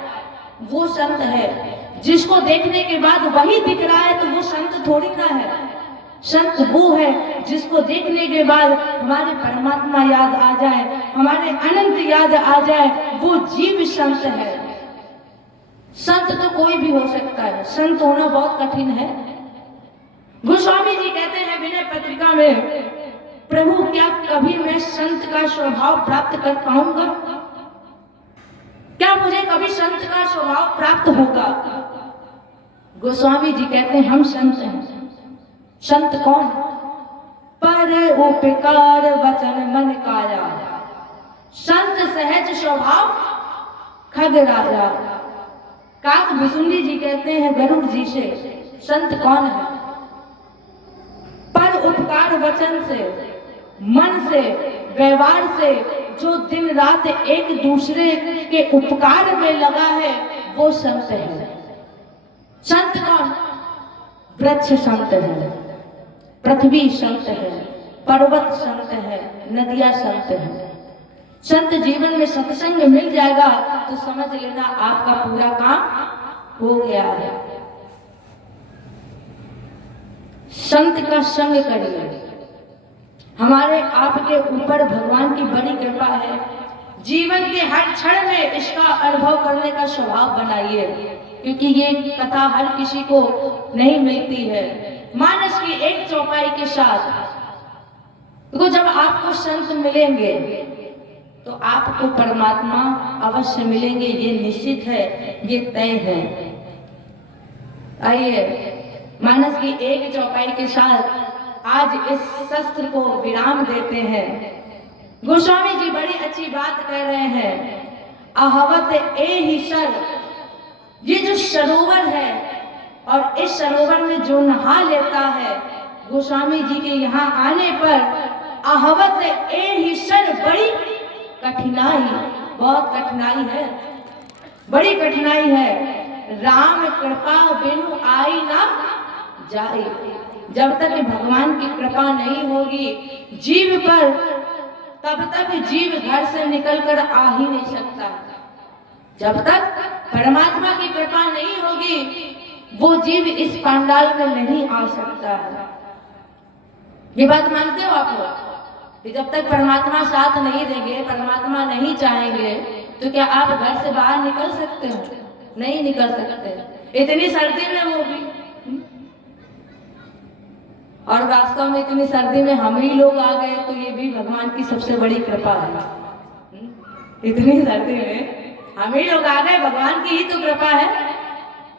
वो संत है। जिसको देखने के बाद वही दिख रहा है तो वो संत थोड़ी ना है। संत वो है जिसको देखने के बाद हमारे परमात्मा याद आ जाए, हमारे अनंत याद आ जाए, वो जीव संत है। संत तो कोई भी हो सकता है, संत होना बहुत कठिन है। गोस्वामी जी कहते हैं विनय पत्रिका में, प्रभु क्या कभी मैं संत का स्वभाव प्राप्त कर पाऊंगा? क्या मुझे कभी संत का स्वभाव प्राप्त होगा? गोस्वामी जी कहते हैं हम संत हैं। संत कौन? पर उपकार वचन मन काया, संत सहज स्वभाव खग राजा। काक भुसुंडी जी कहते हैं गरुड़ जी से, संत कौन है? पर उपकार वचन से, मन से, व्यवहार से जो दिन रात एक दूसरे के उपकार में लगा है वो संत है। संत कौन? वृक्ष संत है, पृथ्वी संत है, पर्वत संत है, नदियां संत है। संत जीवन में सत्संग मिल जाएगा तो समझ लेना आपका पूरा काम हो गया है। संत का संग करिए। हमारे आपके ऊपर भगवान की बड़ी कृपा है। जीवन के हर क्षण में इसका अनुभव करने का स्वभाव बनाइए, क्योंकि ये कथा हर किसी को नहीं मिलती है। मानस की एक चौपाई के साथ तो जब आपको संत मिलेंगे तो आपको परमात्मा अवश्य मिलेंगे, ये निश्चित है, ये तय है। आइए मानस की एक चौपाई के साथ आज इस शस्त्र को विराम देते हैं। गोस्वामी जी बड़ी अच्छी बात कह रहे हैं। आहवत ए ही सर, ये जो सरोवर है और इस सरोवर में जो नहा लेता है, गोस्वामी जी के यहाँ आने पर आहवत ए ही सर, बड़ी कठिनाई, बहुत कठिनाई है, बड़ी कठिनाई है। राम कृपा बिनु आई ना जाए, जब तक भगवान की कृपा नहीं होगी जीव पर, तब तक जीव घर से निकलकर आ ही नहीं सकता। जब तक परमात्मा की कृपा नहीं होगी वो जीव इस पंडाल में नहीं आ सकता है। ये बात मानते हो आप लोग कि जब तक परमात्मा साथ नहीं देंगे, परमात्मा नहीं चाहेंगे, तो क्या आप घर से बाहर निकल सकते हो? नहीं निकल सकते। इतनी सर्दी में वो भी, और वास्तव में इतनी सर्दी में हम ही लोग आ गए तो ये भी भगवान की सबसे बड़ी कृपा है। इतनी सर्दी में हम ही लोग आ गए, भगवान की ही तो कृपा है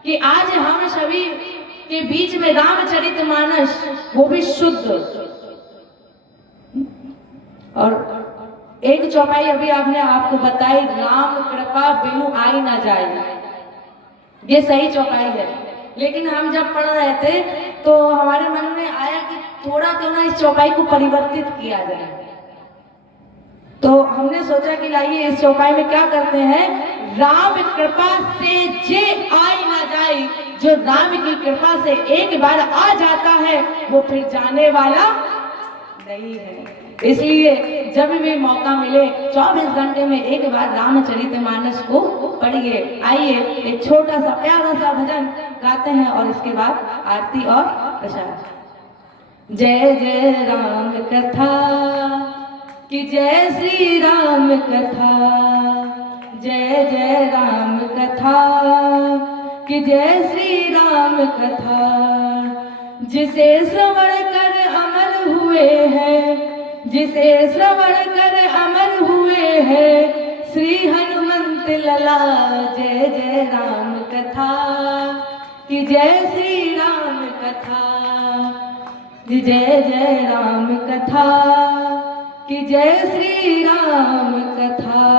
कि आज हम सभी के बीच में रामचरितमानस, वो भी शुद्ध। और एक चौपाई अभी आपने आपको बताई, राम कृपा बिनु आई ना जाए, ये सही चौपाई है। लेकिन हम जब पढ़ रहे थे तो हमारे मन में आया कि थोड़ा क्यों ना इस चौपाई को परिवर्तित किया जाए। तो हमने सोचा कि लाइए इस चौपाई में क्या करते हैं, राम कृपा से जे आई ना जाए, जो राम की कृपा से एक बार आ जाता है वो फिर जाने वाला नहीं है। इसलिए जब भी मौका मिले 24 घंटे में एक बार रामचरितमानस को पढ़िए। आइए एक छोटा सा प्यारा सा भजन गाते हैं और इसके बाद आरती और प्रसाद। जय जय राम कथा कि जय श्री राम कथा, जय जय राम कथा कि जय श्री राम कथा। जिसे श्रवण कर अमर हुए हैं, जिसे श्रवण कर अमर हुए हैं श्री हनुमंत लला। जय जय राम कथा कि जय श्री राम कथा, जय जय राम कथा कि जय श्री राम कथा।